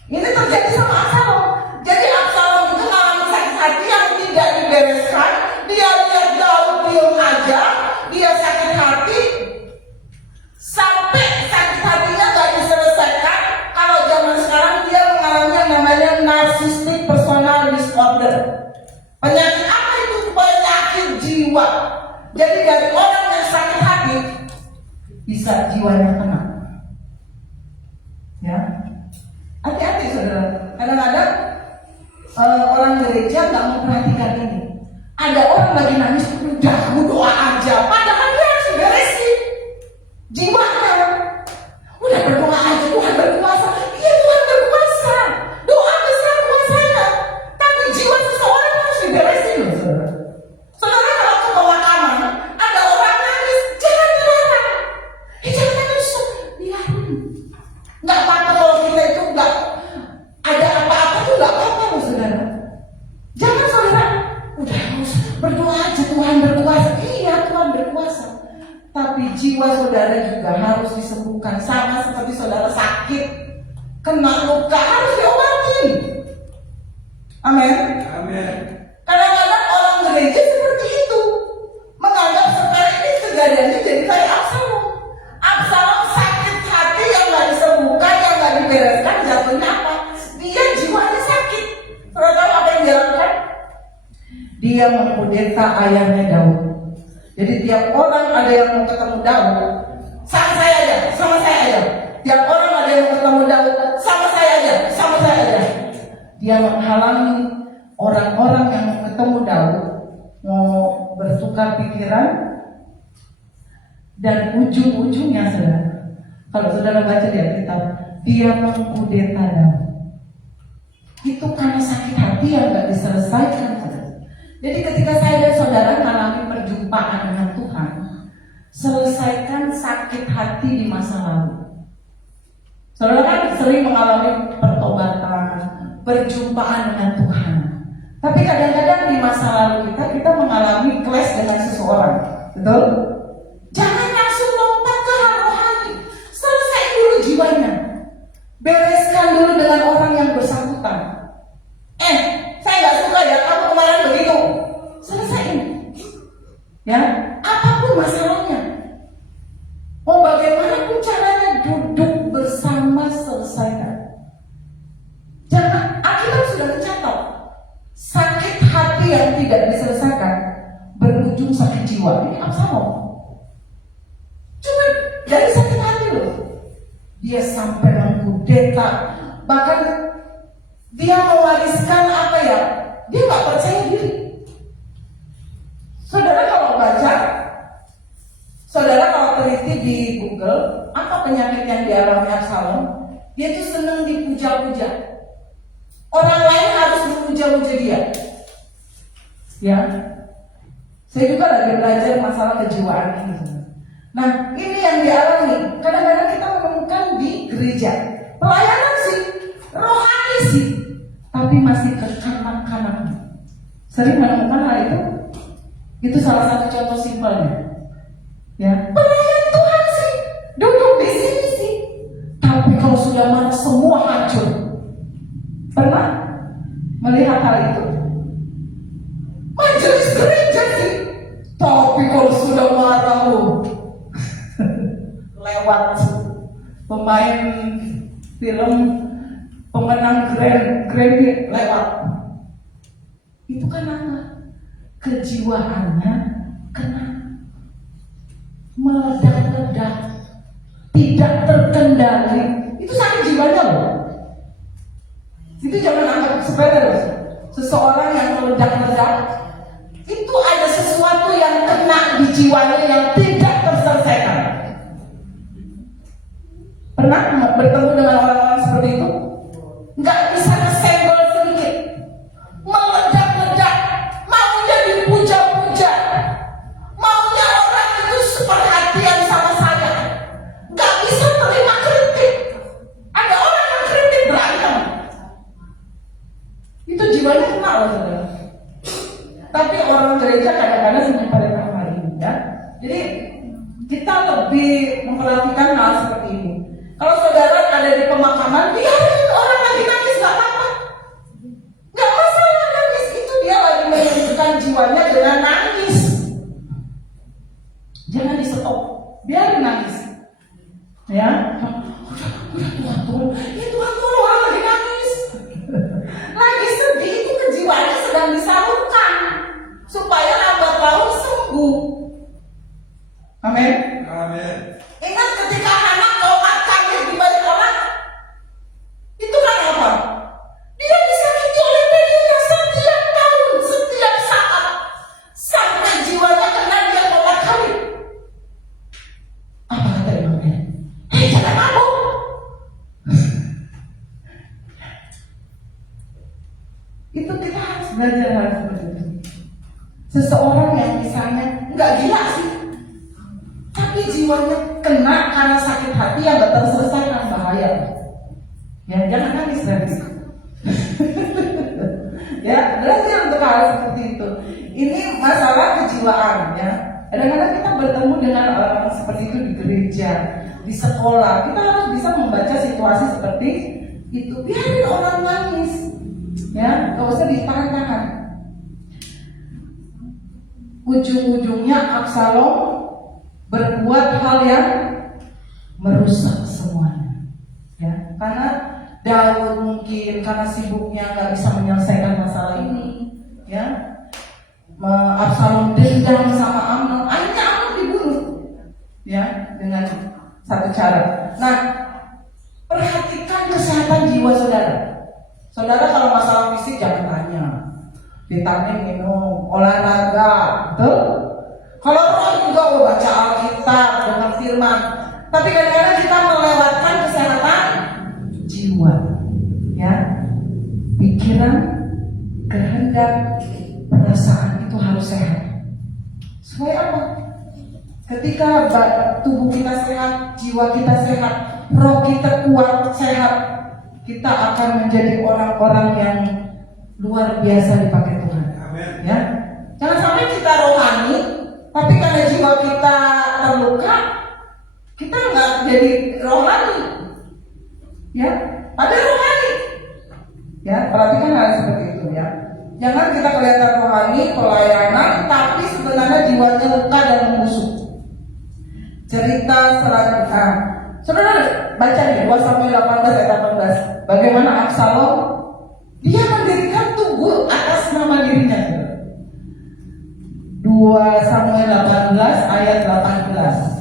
Ini terjadi sama Absalom. Jadi Absalom itu mengalami sakit hati yang tidak dibereskan. Dia lihat Daud diem aja, dia sakit hati. Sampai sakit hatinya gak diselesaikan. Kalau zaman sekarang dia mengalami yang namanya narcissistic personal disorder. Penyakit apa itu? Penyakit jiwa. Jadi dari orang yang sakit hati bisa jiwanya kena. Ya, hati-hati saudara. Kadang-kadang orang gereja nggak memperhatikan ini. Ada orang lagi nangis, udah doa aja. Padahal dia harus beresin jiwanya. Udah berdoa aja, Tuhan berkuasa. Iya, Tuhan berkuasa. Doa besar kuasanya. Tapi jiwa seseorang harus diberesin loh, saudara. Saudara kalau ke bawah kamar, ada orang nangis, jangan dilarang. Jangan nangis, biarin. Nggak apa-apa kalau kita itu nggak ada apa-apa tuh nggak apa-apa loh, saudara. Jangan saudara, udah harus berdoa aja, Tuhan berkuasa. Iya, Tuhan berkuasa. Tapi jiwa saudara juga harus disembuhkan. Sama seperti saudara sakit, kena luka, harus diobatin. Amin. Amin. Kadang-kadang orang gereja seperti itu, menganggap sekarang ini kejadiannya jadi kayak Absalom. Absalom sakit hati yang nggak disembuhkan, yang nggak dibereskan, jatuhnya apa? Dia jiwanya sakit. Saudara tahu apa yang dia lakukan? Dia mengkudeta ayahnya Daud. Jadi tiap orang ada yang mau ketemu Daud, sama saya aja, sama saya aja. Tiap orang ada yang mau ketemu Daud, sama saya aja, sama saya aja. Dia menghalangi orang-orang yang mau ketemu Daud, mau bertukar pikiran, dan ujung-ujungnya saudara, kalau saudara baca di Alkitab, dia mengkudeta Daud. Itu karena sakit hati yang gak diselesaikan, saudara. Jadi ketika saya dan saudara mengalami perjumpaan dengan Tuhan, selesaikan sakit hati di masa lalu. Saudara kan sering mengalami pertobatan, perjumpaan dengan Tuhan. Tapi kadang-kadang di masa lalu kita mengalami clash dengan seseorang. Betul? Jangan langsung lompat ke hal rohani. Selesaikan dulu jiwanya. Bereskan dulu dengan orang yang bersangkutan. Saya gak suka ya kamu kemarin begitu. Selesaiin. Ya, apapun masalahnya. Mau bagaimanapun caranya, duduk bersama, selesaikan. Jangan, Alkitab sudah mencatat, sakit hati yang tidak diselesaikan berujung sakit jiwa. Ini Absalom. Cuma dari sakit hati loh, dia sampai mengkudeta. Bahkan dia mewariskan apa ya? Dia nggak percaya diri. Saudara kalau baca, saudara kalau teliti di Google, apa penyakit yang dialami Absalom? Dia tuh senang dipuja-puja. Orang lain harus memuja-muja dia. Ya, saya juga lagi belajar masalah kejiwaan ini. Nah, ini yang dialami. Kadang-kadang kita menemukan di gereja. Pelayanan sih, rohani sih, tapi masih ke kanan-kanan. Sering menemukan hal itu. Itu salah satu contoh simpelnya. Ya, pelayan Tuhan sih, duduk di sini sih, tapi kalau sudah marah semua hancur. Pernah melihat hal itu? Majelis gereja sih, tapi kalau sudah marah lewat pemain film pemenang Grammy lewat. Itu kan apa? Kejiwaannya kena, meledak-ledak, tidak terkendali. Itu sakit jiwanya loh. Itu jangan anggap sepele loh. Seseorang yang meledak-ledak, itu ada sesuatu yang kena di jiwanya yang tidak terselesaikan. Pernah bertemu dengan orang-orang seperti itu? Nggak bisa Itu jiwanya kena loh saudara. Tapi orang gereja kadang-kadang menyampaikan hal ini ya. Jadi kita lebih memperhatikan hal seperti ini. Kalau saudara ada di pemakaman, biarin orang lagi nangis gak apa-apa. Gak masalah nangis, itu dia lagi menunjukkan jiwanya dengan nangis. Jangan di stop, biarin nangis. Ya, Tuhan tolong orang lagi nangis, lagi sedih, itu kejiwaannya sedang disalurkan supaya lambat laun sembuh. Amin. Amin. Ingat ketika anak tomat kaget di balik orang, itu kan apa? Dia disakiti oleh dirinya setiap tahun, setiap saat, sampai jiwanya kena dia tomat kaget. Apa kata imamnya? Hei, jangan mabuk. Itu kita harus belajar hal seperti itu. Seseorang yang misalnya nggak gila sih, tapi jiwanya kena karena sakit hati yang gak terselesaikan, bahaya. Ya, jangan nangis lagi. Ya, belajar untuk hal seperti itu. Ini masalah kejiwaan ya. Kadang-kadang kita bertemu dengan orang seperti itu di gereja, di sekolah. Kita harus bisa membaca situasi seperti itu. Biarin orang nangis, ya, gak usah ditahan-tahan. Ujung-ujungnya Absalom berbuat hal yang merusak semuanya, ya, karena Daud mungkin karena sibuknya nggak bisa menyelesaikan masalah ini, ya, Absalom dendam sama Amnon, akhirnya Amnon dibunuh, ya, dengan satu cara. Nah, perhatikan kesehatan jiwa saudara. Saudara kalau masalah fisik jangan tanya, vitamin minum, olahraga, betul? Kalau roh juga baca Alkitab dengan firman. Tapi kadang-kadang kita melewatkan kesehatan jiwa, ya, pikiran, kehendak, perasaan itu harus sehat. Supaya apa? Ketika tubuh kita sehat, jiwa kita sehat, roh kita kuat, sehat, kita akan menjadi orang-orang yang luar biasa dipakai Tuhan. Amin. Ya, jangan sampai kita rohani, tapi karena jiwa kita terluka, kita nggak jadi rohani. Ya, ada rohani. Ya, perhatikan hal seperti itu ya. Jangan kita kelihatan rohani, pelayanan, tapi sebenarnya jiwanya luka dan membusuk. Cerita selanjutnya, saudara baca nih 2 Samuel 18 ayat 18. Bagaimana Absalom dia mendirikan tugu atas nama dirinya. 2 Samuel 18 ayat 18.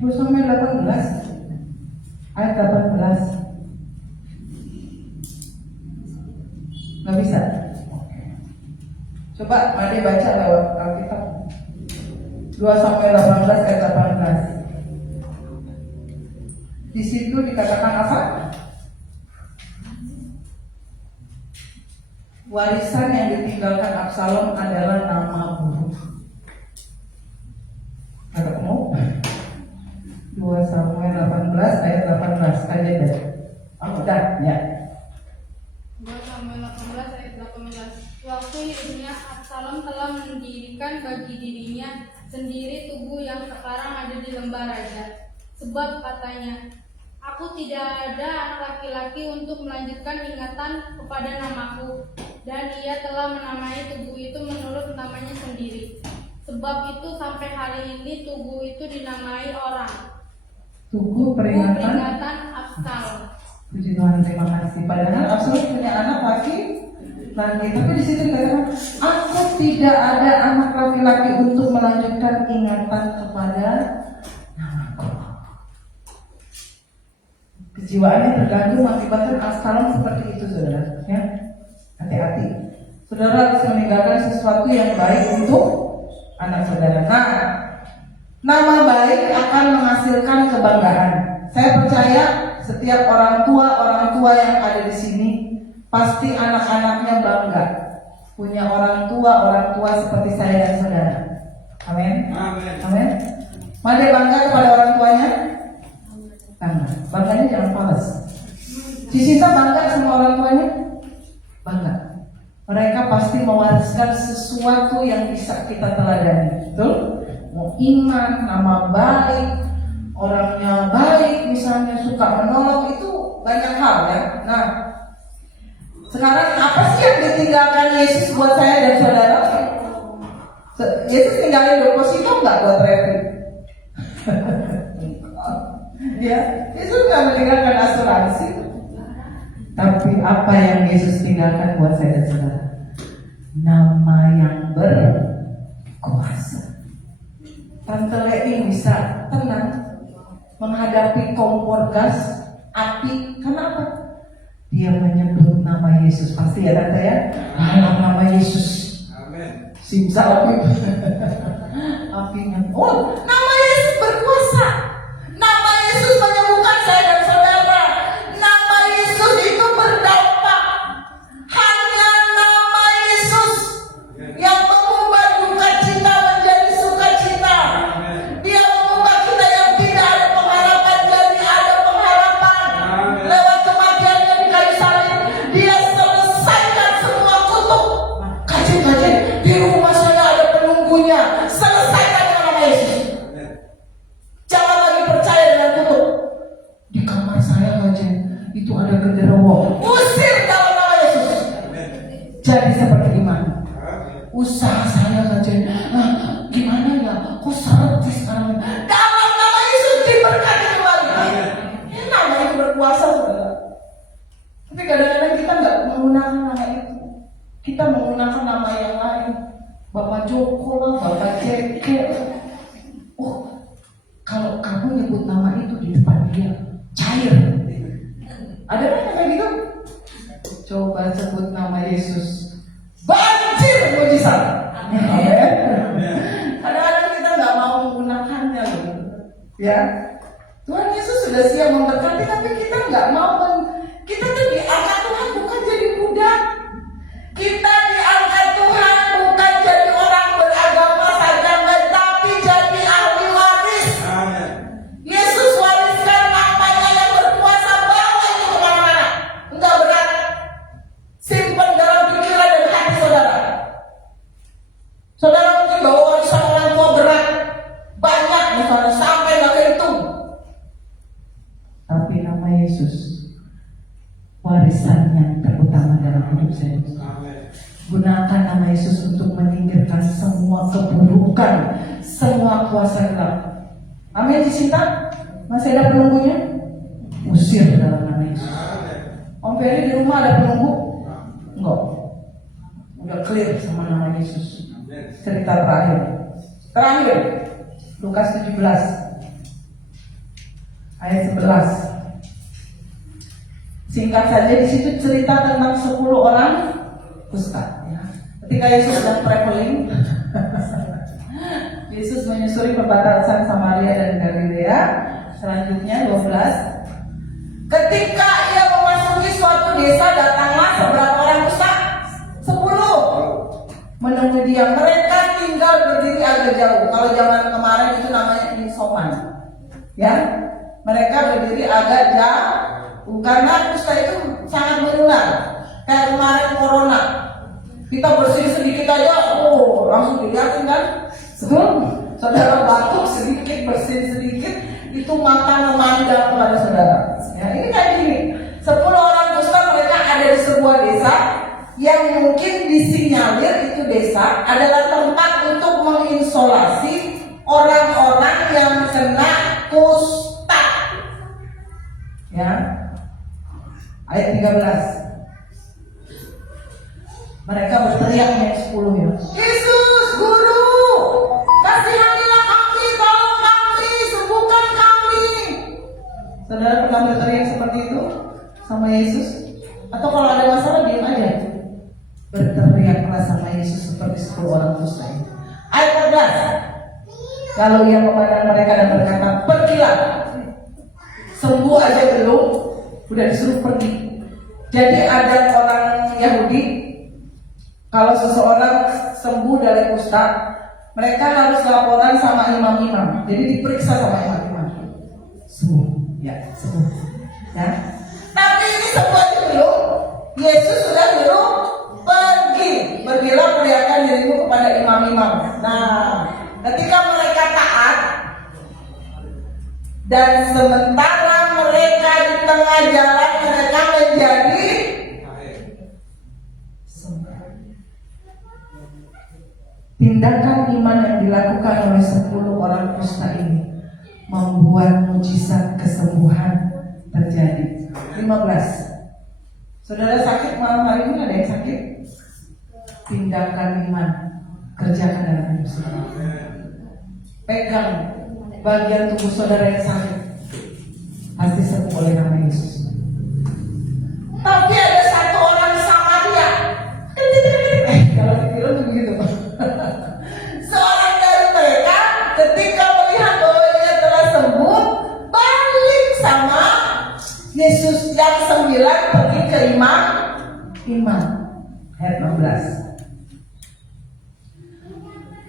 2 Samuel 18 ayat 18. Nggak bisa? Coba mari baca lewat Alkitab. 2 Samuel 18 ayat 18. Di situ dikatakan apa? Warisan yang ditinggalkan Absalom adalah nama buruk. Ada kamu? 2 Samuel 18 ayat 18. Kajian deh. Udah ya. 2 Samuel 18 ayat 18. Waktu hidupnya Absalom telah mendirikan bagi dirinya sendiri tugu yang sekarang ada di lembah raja. Sebab katanya, aku tidak ada anak laki-laki untuk melanjutkan ingatan kepada namaku. Dan ia telah menamai tugu itu menurut namanya sendiri. Sebab itu sampai hari ini tugu itu dinamai orang. Tugu peringatan Absalom. Puji Tuhan, terima kasih. Padahal Absalom punya anak laki, tapi di situ dikatakan, aku tidak ada anak laki-laki untuk melanjutkan ingatan kepada namaku. Kejiwaannya terganggu mengakibatkan Absalom seperti itu, saudara. Ya, hati-hati. Saudara harus meninggalkan sesuatu yang baik untuk anak saudara. Nah, nama baik akan menghasilkan kebanggaan. Saya percaya setiap orang tua yang ada di sini pasti anak-anaknya bangga punya orang tua seperti saya dan saudara. Amin. Amin. Amin. Mari bangga kepada orang tuanya. Si Sinta bangga sama orang tuanya? Bangga. Mereka pasti mewariskan sesuatu yang bisa kita teladani. Betul? Mau iman, nama baik, orangnya baik, misalnya suka menolong, itu banyak hal ya. Nah, sekarang apa sih yang ditinggalkan Yesus buat saya dan saudara? Yesus tinggalin deposito nggak buat Revi? Ya, Yesus nggak meninggalkan asuransi. Tapi apa yang Yesus tinggalkan buat saya dan saudara? Nama yang berkuasa. Tante Leni bisa tenang menghadapi kompor gas, api. Kenapa? Dia menyebut nama Yesus. Pasti ya tante ya? Nama Yesus. Amin. Simsa api. Apinya. Oh, nama Yesus berkuasa. Nama Yesus menyembuhkan saya dan saudara. Nama Yesus itu berdampak. Hanya nama Yesus yang mengubah duka cita menjadi sukacita. Dia mengubah kita yang tidak ada pengharapan jadi ada pengharapan. Lewat kematiannya di kayu salib, Dia selesaikan semua kutuk. Kajen, di rumah saya ada penunggunya. Selesaikan dengan nama Yesus. Jangan lagi percaya dengan kutuk. Di kamar saya kajen, itu ada genderuwo. Usir dalam nama Yesus. Jadi seperti gimana? Usaha saya kajen, gimana ya? Kok seret sih sekarang? Dalam nama Yesus diberkati kembali. Ini nama itu berkuasa, saudara. Tapi kadang-kadang kita nggak menggunakan nama itu. Kita menggunakan nama yang lain. Bapak Joko lah, Bapak Jeke. Oh, kalau kamu nyebut nama itu di depan dia, cair. Ada kan yang kayak gitu? Coba sebut nama Yesus, banjir mujizat. Kadang-kadang kita nggak mau menggunakannya loh. Ya, Tuhan Yesus sudah siap memberkati, tapi kita nggak mau. Kita tuh diangkat Tuhan bukan jadi budak. Kita diangkat Tuhan bukan jadi orang beragama saja, tapi jadi ahli waris. Yesus wariskan namanya yang berkuasa, bawa itu kemana-mana. Enggak berat. Simpan dalam pikiran dan hati saudara. Saudara mungkin bawa warisan orang tua berat, banyak misalnya sampai nggak kehitung. Tapi nama Yesus warisan yang terutama dalam hidup saya. Gunakan nama Yesus untuk menyingkirkan semua keburukan, semua kuasa gelap. Amin. Disita? Masih ada penunggunya? Usir dalam nama Yesus. Om Ferry di rumah ada penunggu? Enggak. Udah clear sama nama Yesus. Cerita terakhir Lukas 17 ayat 11. Singkat saja, di situ cerita tentang 10 orang kusta. Ya. Ketika Yesus sedang traveling, Yesus menyusuri perbatasan Samaria dan Galilea. Selanjutnya 12. Ketika ia memasuki suatu desa, datanglah seberapa orang kusta? 10. Menemui dia. Mereka tinggal berdiri agak jauh. Kalau zaman kemarin itu namanya insoman. Ya, mereka berdiri agak jauh karena kusta itu sangat menular. Kayak kemarin corona, kita bersih sedikit aja, langsung dilihatin kan? Saudara batuk sedikit, bersin sedikit, itu maka memandang kepada saudara. Ya, ini kayak gini. 10 orang kusta, mereka ada di sebuah desa yang mungkin disinyalir itu desa adalah tempat untuk mengisolasi orang-orang yang kena kusta. Ya, ayat 13. Mereka berteriak ayat 10 ya. Yesus, Guru, kasihanilah kami, tolong kami, sembuhkan kami. Saudara pernah berteriak seperti itu sama Yesus? Atau kalau ada masalah diam aja? Berteriaklah sama Yesus seperti 10 orang kusta itu. Ayat 14. Lalu ia memandang mereka dan berkata, pergilah. Sembuh aja belum, udah disuruh pergi. Jadi ada orang Yahudi, kalau seseorang sembuh dari kusta, mereka harus laporan sama imam-imam. Jadi diperiksa sama imam-imam. Sembuh, ya sembuh. Ya. Tapi ini sembuh Dan sementara mereka di tengah jalan, mereka menjadi tindakan iman yang dilakukan oleh 10 orang kusta ini membuat mujizat kesembuhan terjadi. 15. Saudara sakit malam hari ini, ada yang sakit? Tindakan iman kerjakan dalam hidup saudara. Pegang bagian tubuh saudara yang sakit, pasti sembuh oleh nama Yesus. Tapi ada satu orang Samaria. Kalau di film tuh begitu. Seorang dari mereka ketika melihat bahwa ia telah sembuh, balik sama Yesus. Yang 9 pergi ke iman. Ayat 16.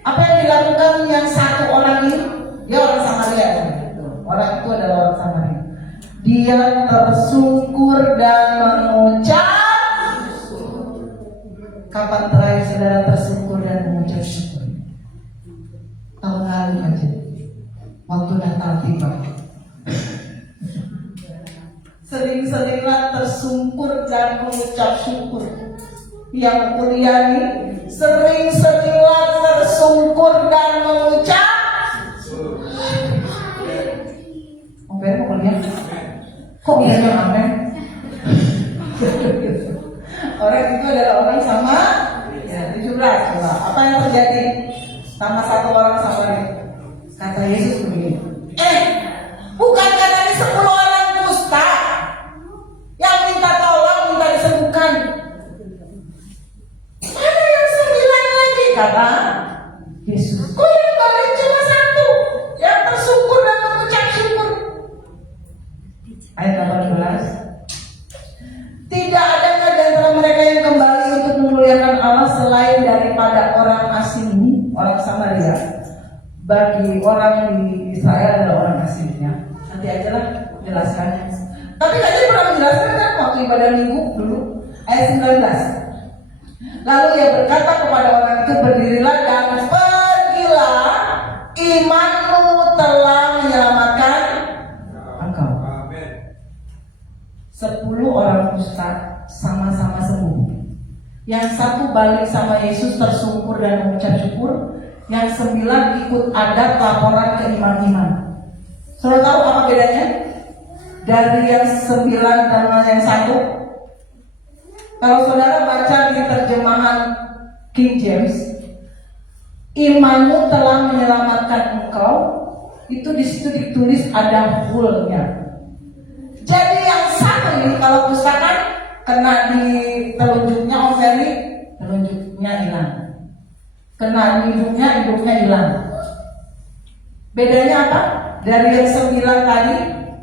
Apa yang dilakukan yang satu orang ini? Dia orang Samaria. Orang itu adalah orang Samaria. Dia tersungkur dan mengucap. Kapan terakhir saudara tersungkur dan mengucap syukur? Tahun lalu aja, waktu Natal tiba. Sering-seringlah tersungkur dan mengucap syukur. Yang mulia ini sering-seringlah tersungkur dan mengucap. Oke, mau lihat? Kok bilangnya amin? Orang itu adalah orang sama ya, 17. Coba. Apa yang terjadi sama satu orang Samaria? Kata Yesus begini. Bukankah tadi 10 orang kusta yang minta tolong, minta disembuhkan? Mana yang 9 lagi? Kata Yesus. kok yang balik cuma 1 yang tersungkur dan mengucap syukur? Ayat 18. Tidak adakah di antara mereka yang kembali untuk memuliakan Allah selain daripada orang asing ini, orang Samaria? Bagi orang di Israel adalah orang asingnya. Nanti aja lah jelaskannya. Tapi tadi pernah menjelaskan kan waktu ibadah minggu dulu. Ayat 19. Lalu ia berkata kepada orang itu, berdirilah dan pergilah, imanmu telah menyelamatkan Engkau. 10 orang kusta sama-sama sembuh. Yang satu balik sama Yesus tersungkur dan mengucap syukur. Yang 9 ikut adat laporan ke imam-imam. Saudara tahu apa bedanya? Dari yang 9 dan yang 1. Kalau saudara baca di terjemahan King James, imanmu telah menyelamatkan engkau, itu di situ ditulis ada full-nya. Jadi yang satu ini kalau pustakan kena di telunjuknya Om Ferry, telunjuknya hilang. Kena di hidungnya hilang. Bedanya apa? Dari yang 9 tadi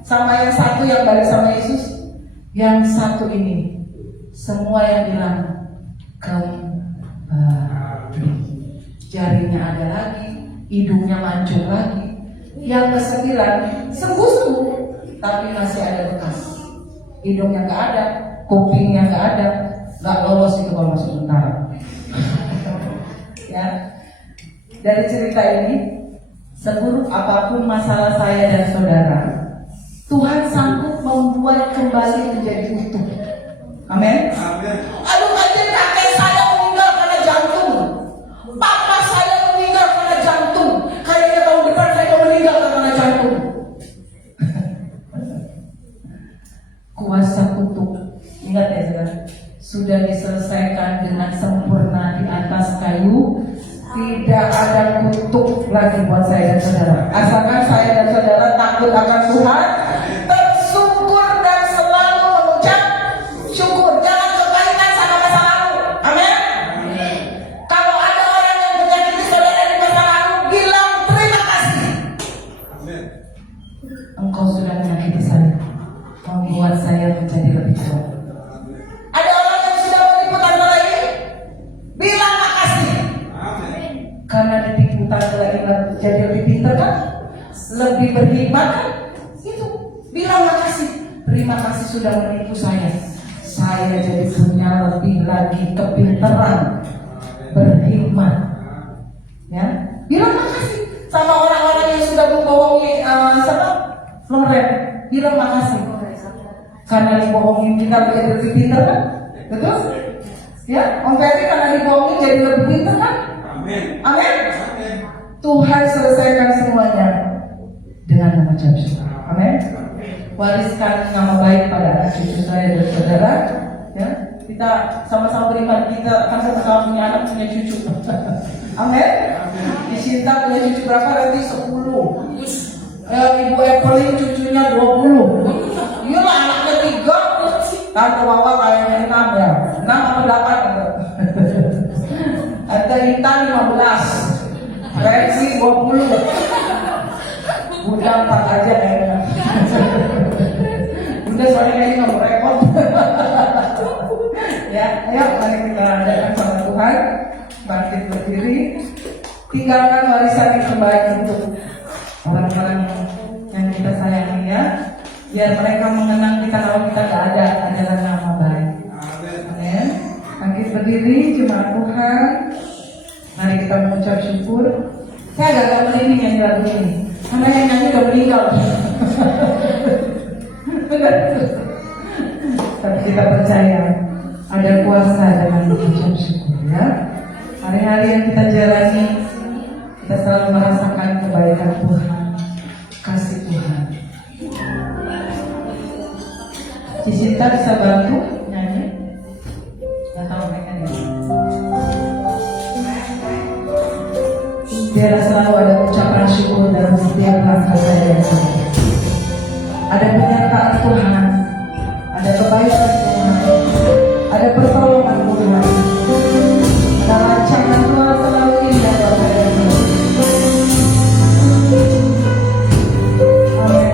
sama yang satu yang balik sama Yesus. Yang satu ini semua yang hilang kembali. Jarinya ada lagi, hidungnya mancung lagi. Yang ke-9 sembuh, tapi masih ada bekas. Hidungnya nggak ada, kupingnya nggak ada, nggak lolos itu kalau masuk tentara. Ya, dari cerita ini, seburuk apapun masalah saya dan saudara, Tuhan sanggup membuat kembali menjadi utuh. Amin. Aduh, kanjeng kakek saya meninggal karena jantung. Papa saya meninggal karena jantung. Kayaknya tahun depan saya mau meninggal karena jantung. Kuasa kutuk, ingat ya saudara, sudah diselesaikan dengan sempurna di atas kayu. Tidak ada kutuk lagi buat saya dan saudara. Asalkan saya dan saudara takut akan Tuhan, tersungkur dan selalu mengucap syukur. Jangan kebaikan sama masa lalu. Amin. Kalau ada orang yang menyakiti saudara di masa lalu, bilang terima kasih. Engkau sudah menyakiti saya, membuat saya menjadi lebih kuat. Ada orang yang sudah menipu tante lagi, bilang makasih. Karena ditipu tante lagi jadi lebih pintar kan, lebih berhikmat kan, itu bilang makasih. Terima kasih sudah menipu saya. Saya jadi punya lebih lagi kepintaran, berhikmat. Ya, Bilang makasih sama orang-orang yang sudah membohongi Floren, bilang makasih. Karena dibohongin kita jadi lebih pintar kan? Betul? Ya, Om Ferry karena dibohongin jadi lebih pintar kan? Amin. Amin. Tuhan selesaikan semuanya dengan mengucap syukur. Amin. Wariskan nama baik pada anak cucu saya dan saudara. Ya, kita sama-sama beriman, kita akan sama-sama punya anak, punya cucu. Amin. Di Sinta punya cucu berapa? Nanti 10. Ibu Evelyn cucunya 20. Iyalah anaknya 3. Tante Wawa kayaknya 6 ya. 6 atau 8 gitu. Ada Intan 15. Reksi 20. Bunda 4 aja kayaknya. Bunda soalnya kayaknya nggak mau repot. Ya, ayo mari kita adakan sama Tuhan. Bangkit berdiri. Tinggalkan warisan yang terbaik untuk orang-orang yang kita sayangi ya. Biar mereka mengenang kita kalau kita nggak ada adalah nama baik. Amin. Bangkit berdiri, jemaat Tuhan. Mari kita mengucap syukur. Saya agak merinding yang lagu ini. Karena yang nyanyi udah meninggal. Tapi kita percaya ada kuasa dengan mengucap syukur ya. Hari-hari yang kita jalani, kita selalu merasakan kebaikan Tuhan, kasih Tuhan. Cicinta bisa bantu nyanyi? Nggak tahu mereka nih. Biar selalu ada ucapan syukur dalam setiap langkah saya yang salah. Ada penyertaan Tuhan, ada kebaikan Tuhan, ada pertolongan Tuhan, ada rancangan Tuhan selalu indah dalam hidup kita. Amin.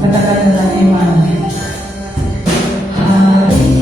Katakan dengan iman. Hari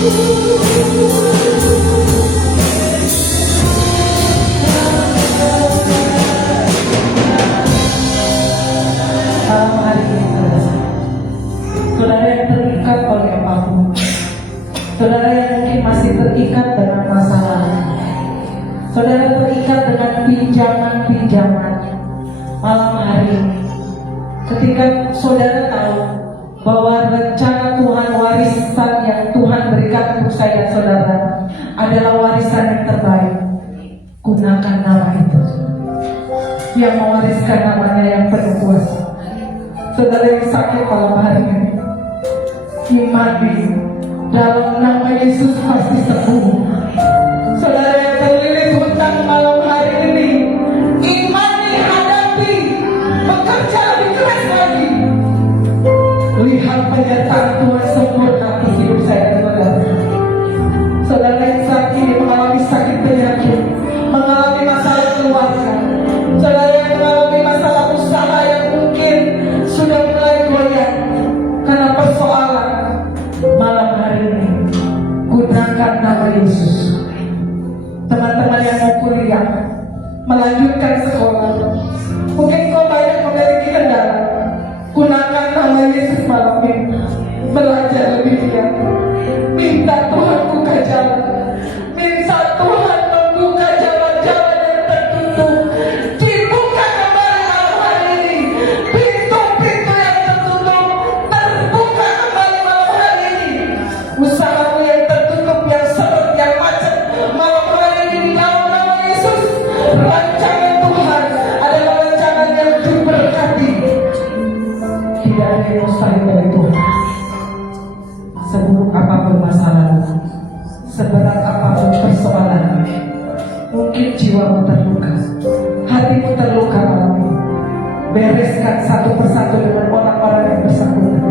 Malam hari ini saudara yang terikat oleh apapun, saudara yang mungkin masih terikat dengan masalah, saudara terikat dengan pinjaman-pinjaman. Malam hari ini, ketika saudara tahu bahwa rencana Tuhan, warisan yang Tuhan berikan untuk saya dan saudara adalah warisan yang terbaik, gunakan nama itu yang mewariskan namanya yang penuh kuasa. Saudara yang sakit malam hari ini, imani dalam nama Yesus pasti sembuh. Saudara yang terlilit hutang malam hari ini, imani, hadapi, bekerja lebih keras lagi. Lihat penyertaan Tuhan sempurna atas hidup saya dan saudara. Saudara yang sakit, mengalami sakit penyakit, mengalami masalah keluarga, saudara yang mengalami masalah usaha yang mungkin sudah mulai goyah karena persoalan, malam hari ini gunakan nama Yesus. Teman-teman yang mau kuliah, melanjutkan sekolah, mungkin kau banyak memiliki kendala, gunakan nama Yesus malam ini. Belajar lebih giat, minta Tuhan buka jalan, minta Tuhan membuka jalan-jalan yang tertutup, dibuka kembali malam hari ini. Pintu-pintu yang tertutup terbuka kembali malam hari ini. Usahamu yang tertutup, yang seret, yang macet, malam hari ini di dalam nama Yesus. Rancangan Tuhan adalah rancangan yang diberkati. Tidak ada yang mustahil dari Tuhan. Seburuk apapun masalah, seberat apapun persoalan, mungkin jiwamu terluka, hatimu terluka malam ini, bereskan satu persatu dengan orang-orang yang bersangkutan.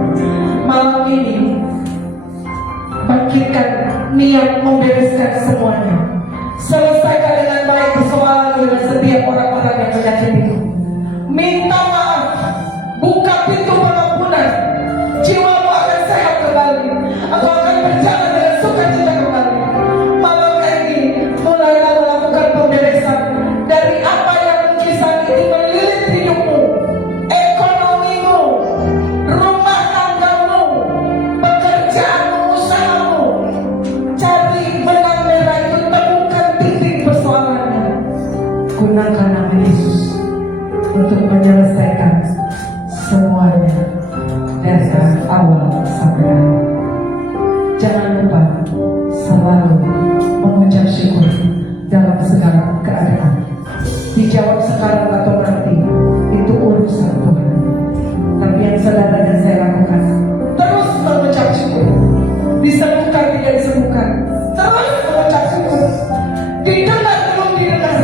Malam ini bangkitkan niat membereskan semuanya. Selesaikan dengan baik persoalan dengan setiap orang-orang yang menyakitimu. Minta maaf, buka pintu pengampunan. Jiwamu akan sehat kembali. Aku akan berjalan dengan sukacita kembali. Malam ini mulailah melakukan pemberesan dari apa yang mungkin saat ini melilit hidupmu, ekonomimu, rumah tanggamu, pekerjaanmu, usahamu. Cari benang merah itu, temukan titik persoalannya. Gunakan nama Yesus untuk menyelesaikan semuanya dari awal sampai akhir. Jangan lupa selalu mengucap syukur dalam segala keadaan. Dijawab sekarang atau nanti itu urusan Tuhan. Tapi yang saudara dan saya lakukan, terus mengucap syukur. Disembuhkan tidak disembuhkan, terus mengucap syukur. Didengar belum didengar,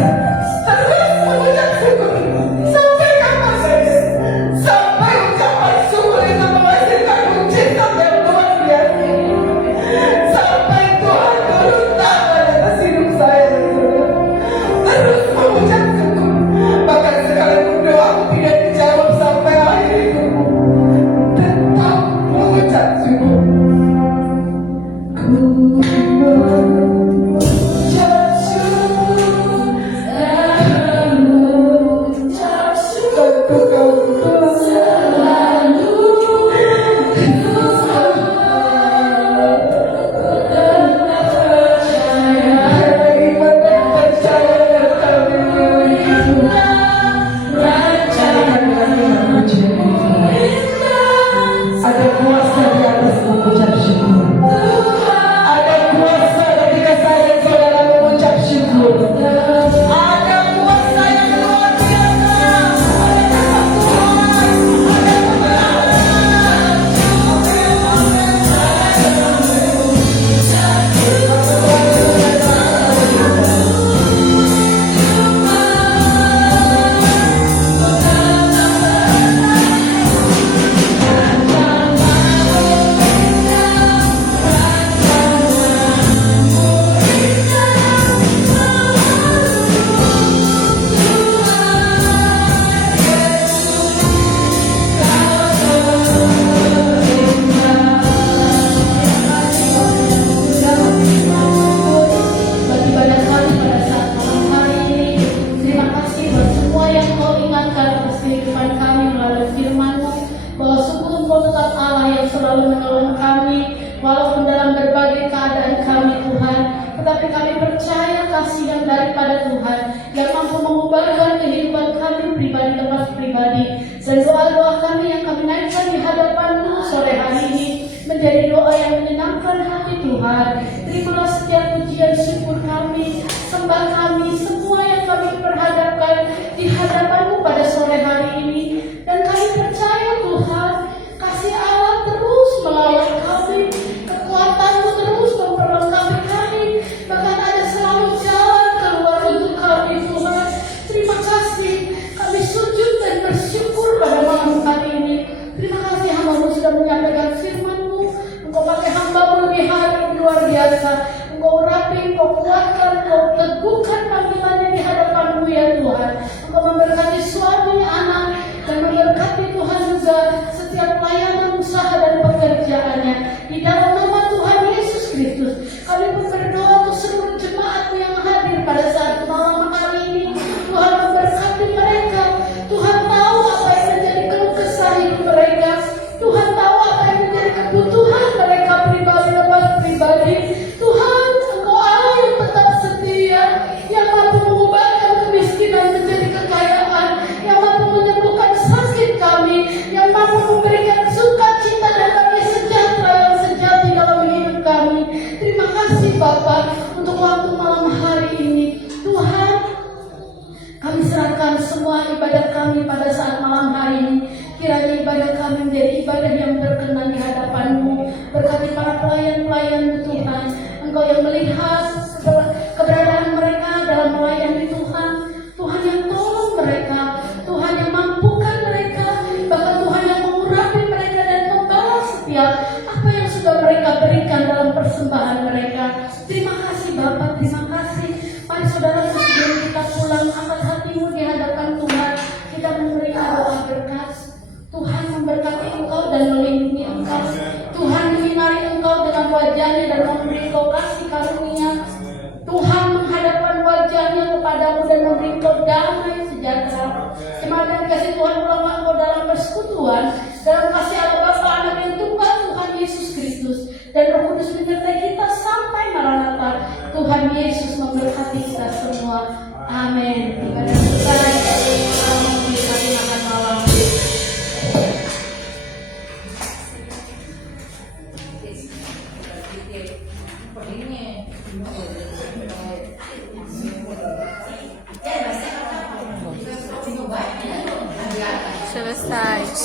terus mengucap syukur. Sampai kapan saja? Sampai ucapan syukur itu menghasilkan mujizat yang luar biasa. Sampai Tuhan turun tangan atas hidup saya dan saudara. walaupun dalam berbagai keadaan kami Tuhan, tetapi kami percaya kasih yang daripada Tuhan yang mampu mengubahkan kehidupan kami pribadi lepas pribadi. Dan doa-doa kami yang kami naikkan di hadapan-Mu sore hari ini menjadi doa yang menyenangkan hati Tuhan. Terimalah setiap pujian syukur kami, sembah kami, semua yang kami perhadapkan di hadapan-Mu pada sore hari ini. Dan kami percaya Tuhan, kasih Allah terus melalui kami, kekuatan-Mu terus memperlengkapi kami, bahkan ada selalu jalan keluar untuk kami Tuhan. Terima kasih, kami sujud dan bersyukur pada malam hari ini. Terima kasih hamba-Mu sudah menyampaikan firman-Mu. Engkau pakai hamba-Mu lebih hari luar biasa. Engkau rapi, Engkau kuatkan, Engkau teguhkan panggilannya di hadapan-Mu ya Tuhan. Engkau memberkati suami, anak, dan memberkati Tuhan juga setiap pelayanan usaha dan pekerjaannya. Di dalam nama Tuhan Yesus Kristus, kami pun berdoa untuk seluruh jemaat yang hadir pada saat malam hari ini. Tuhan memberkati mereka. Tuhan tahu apa yang menjadi keluh kesah hidup mereka. Tuhan tahu apa yang menjadi kebutuhan mereka pribadi lepas pribadi. Tuhan, Engkau Allah yang tetap setia, yang mampu mengubahkan kemiskinan menjadi kekayaan, yang mampu menyembuhkan sakit kami, yang mampu memberikan sukacita dan damai sejahtera yang sejati dalam hidup kami. Terima kasih Bapa untuk waktu malam hari ini. Tuhan, kami serahkan semua ibadah kami pada saat malam hari ini. Kiranya ibadah kami menjadi ibadah yang berkenan di hadapan-Mu. Berkati para pelayan-pelayan Tuhan, Engkau yang melihat keberadaan mereka dalam melayani Tuhan. Tuhan yang tolong mereka, Tuhan yang mampukan mereka, bahkan Tuhan yang mengurapi mereka dan membalas setiap apa yang sudah mereka berikan dalam persembahan mereka. Terima kasih Bapak, terima kasih. Mari saudara, sebelum kita pulang, angkat hatimu di hadapan Tuhan. Kita memberikan doa berkat. Tuhan memberkati engkau dan melindungi engkau. Tuhan menyinari engkau dengan wajahnya dan memberi engkau kasih karunia. Tuhan menghadapkan wajahnya kepadamu dan memberi engkau damai sejahtera. Semoga kasih Tuhan ulama engkau dalam persekutuan, dalam kasih Allah Bapa, Anak yang tunggal Tuhan Yesus Kristus, dan Roh Kudus menyertai kita sampai Maranatha. Tuhan Yesus memberkati kita semua. Amin. Ibadah kita kami makan malam. Selesai.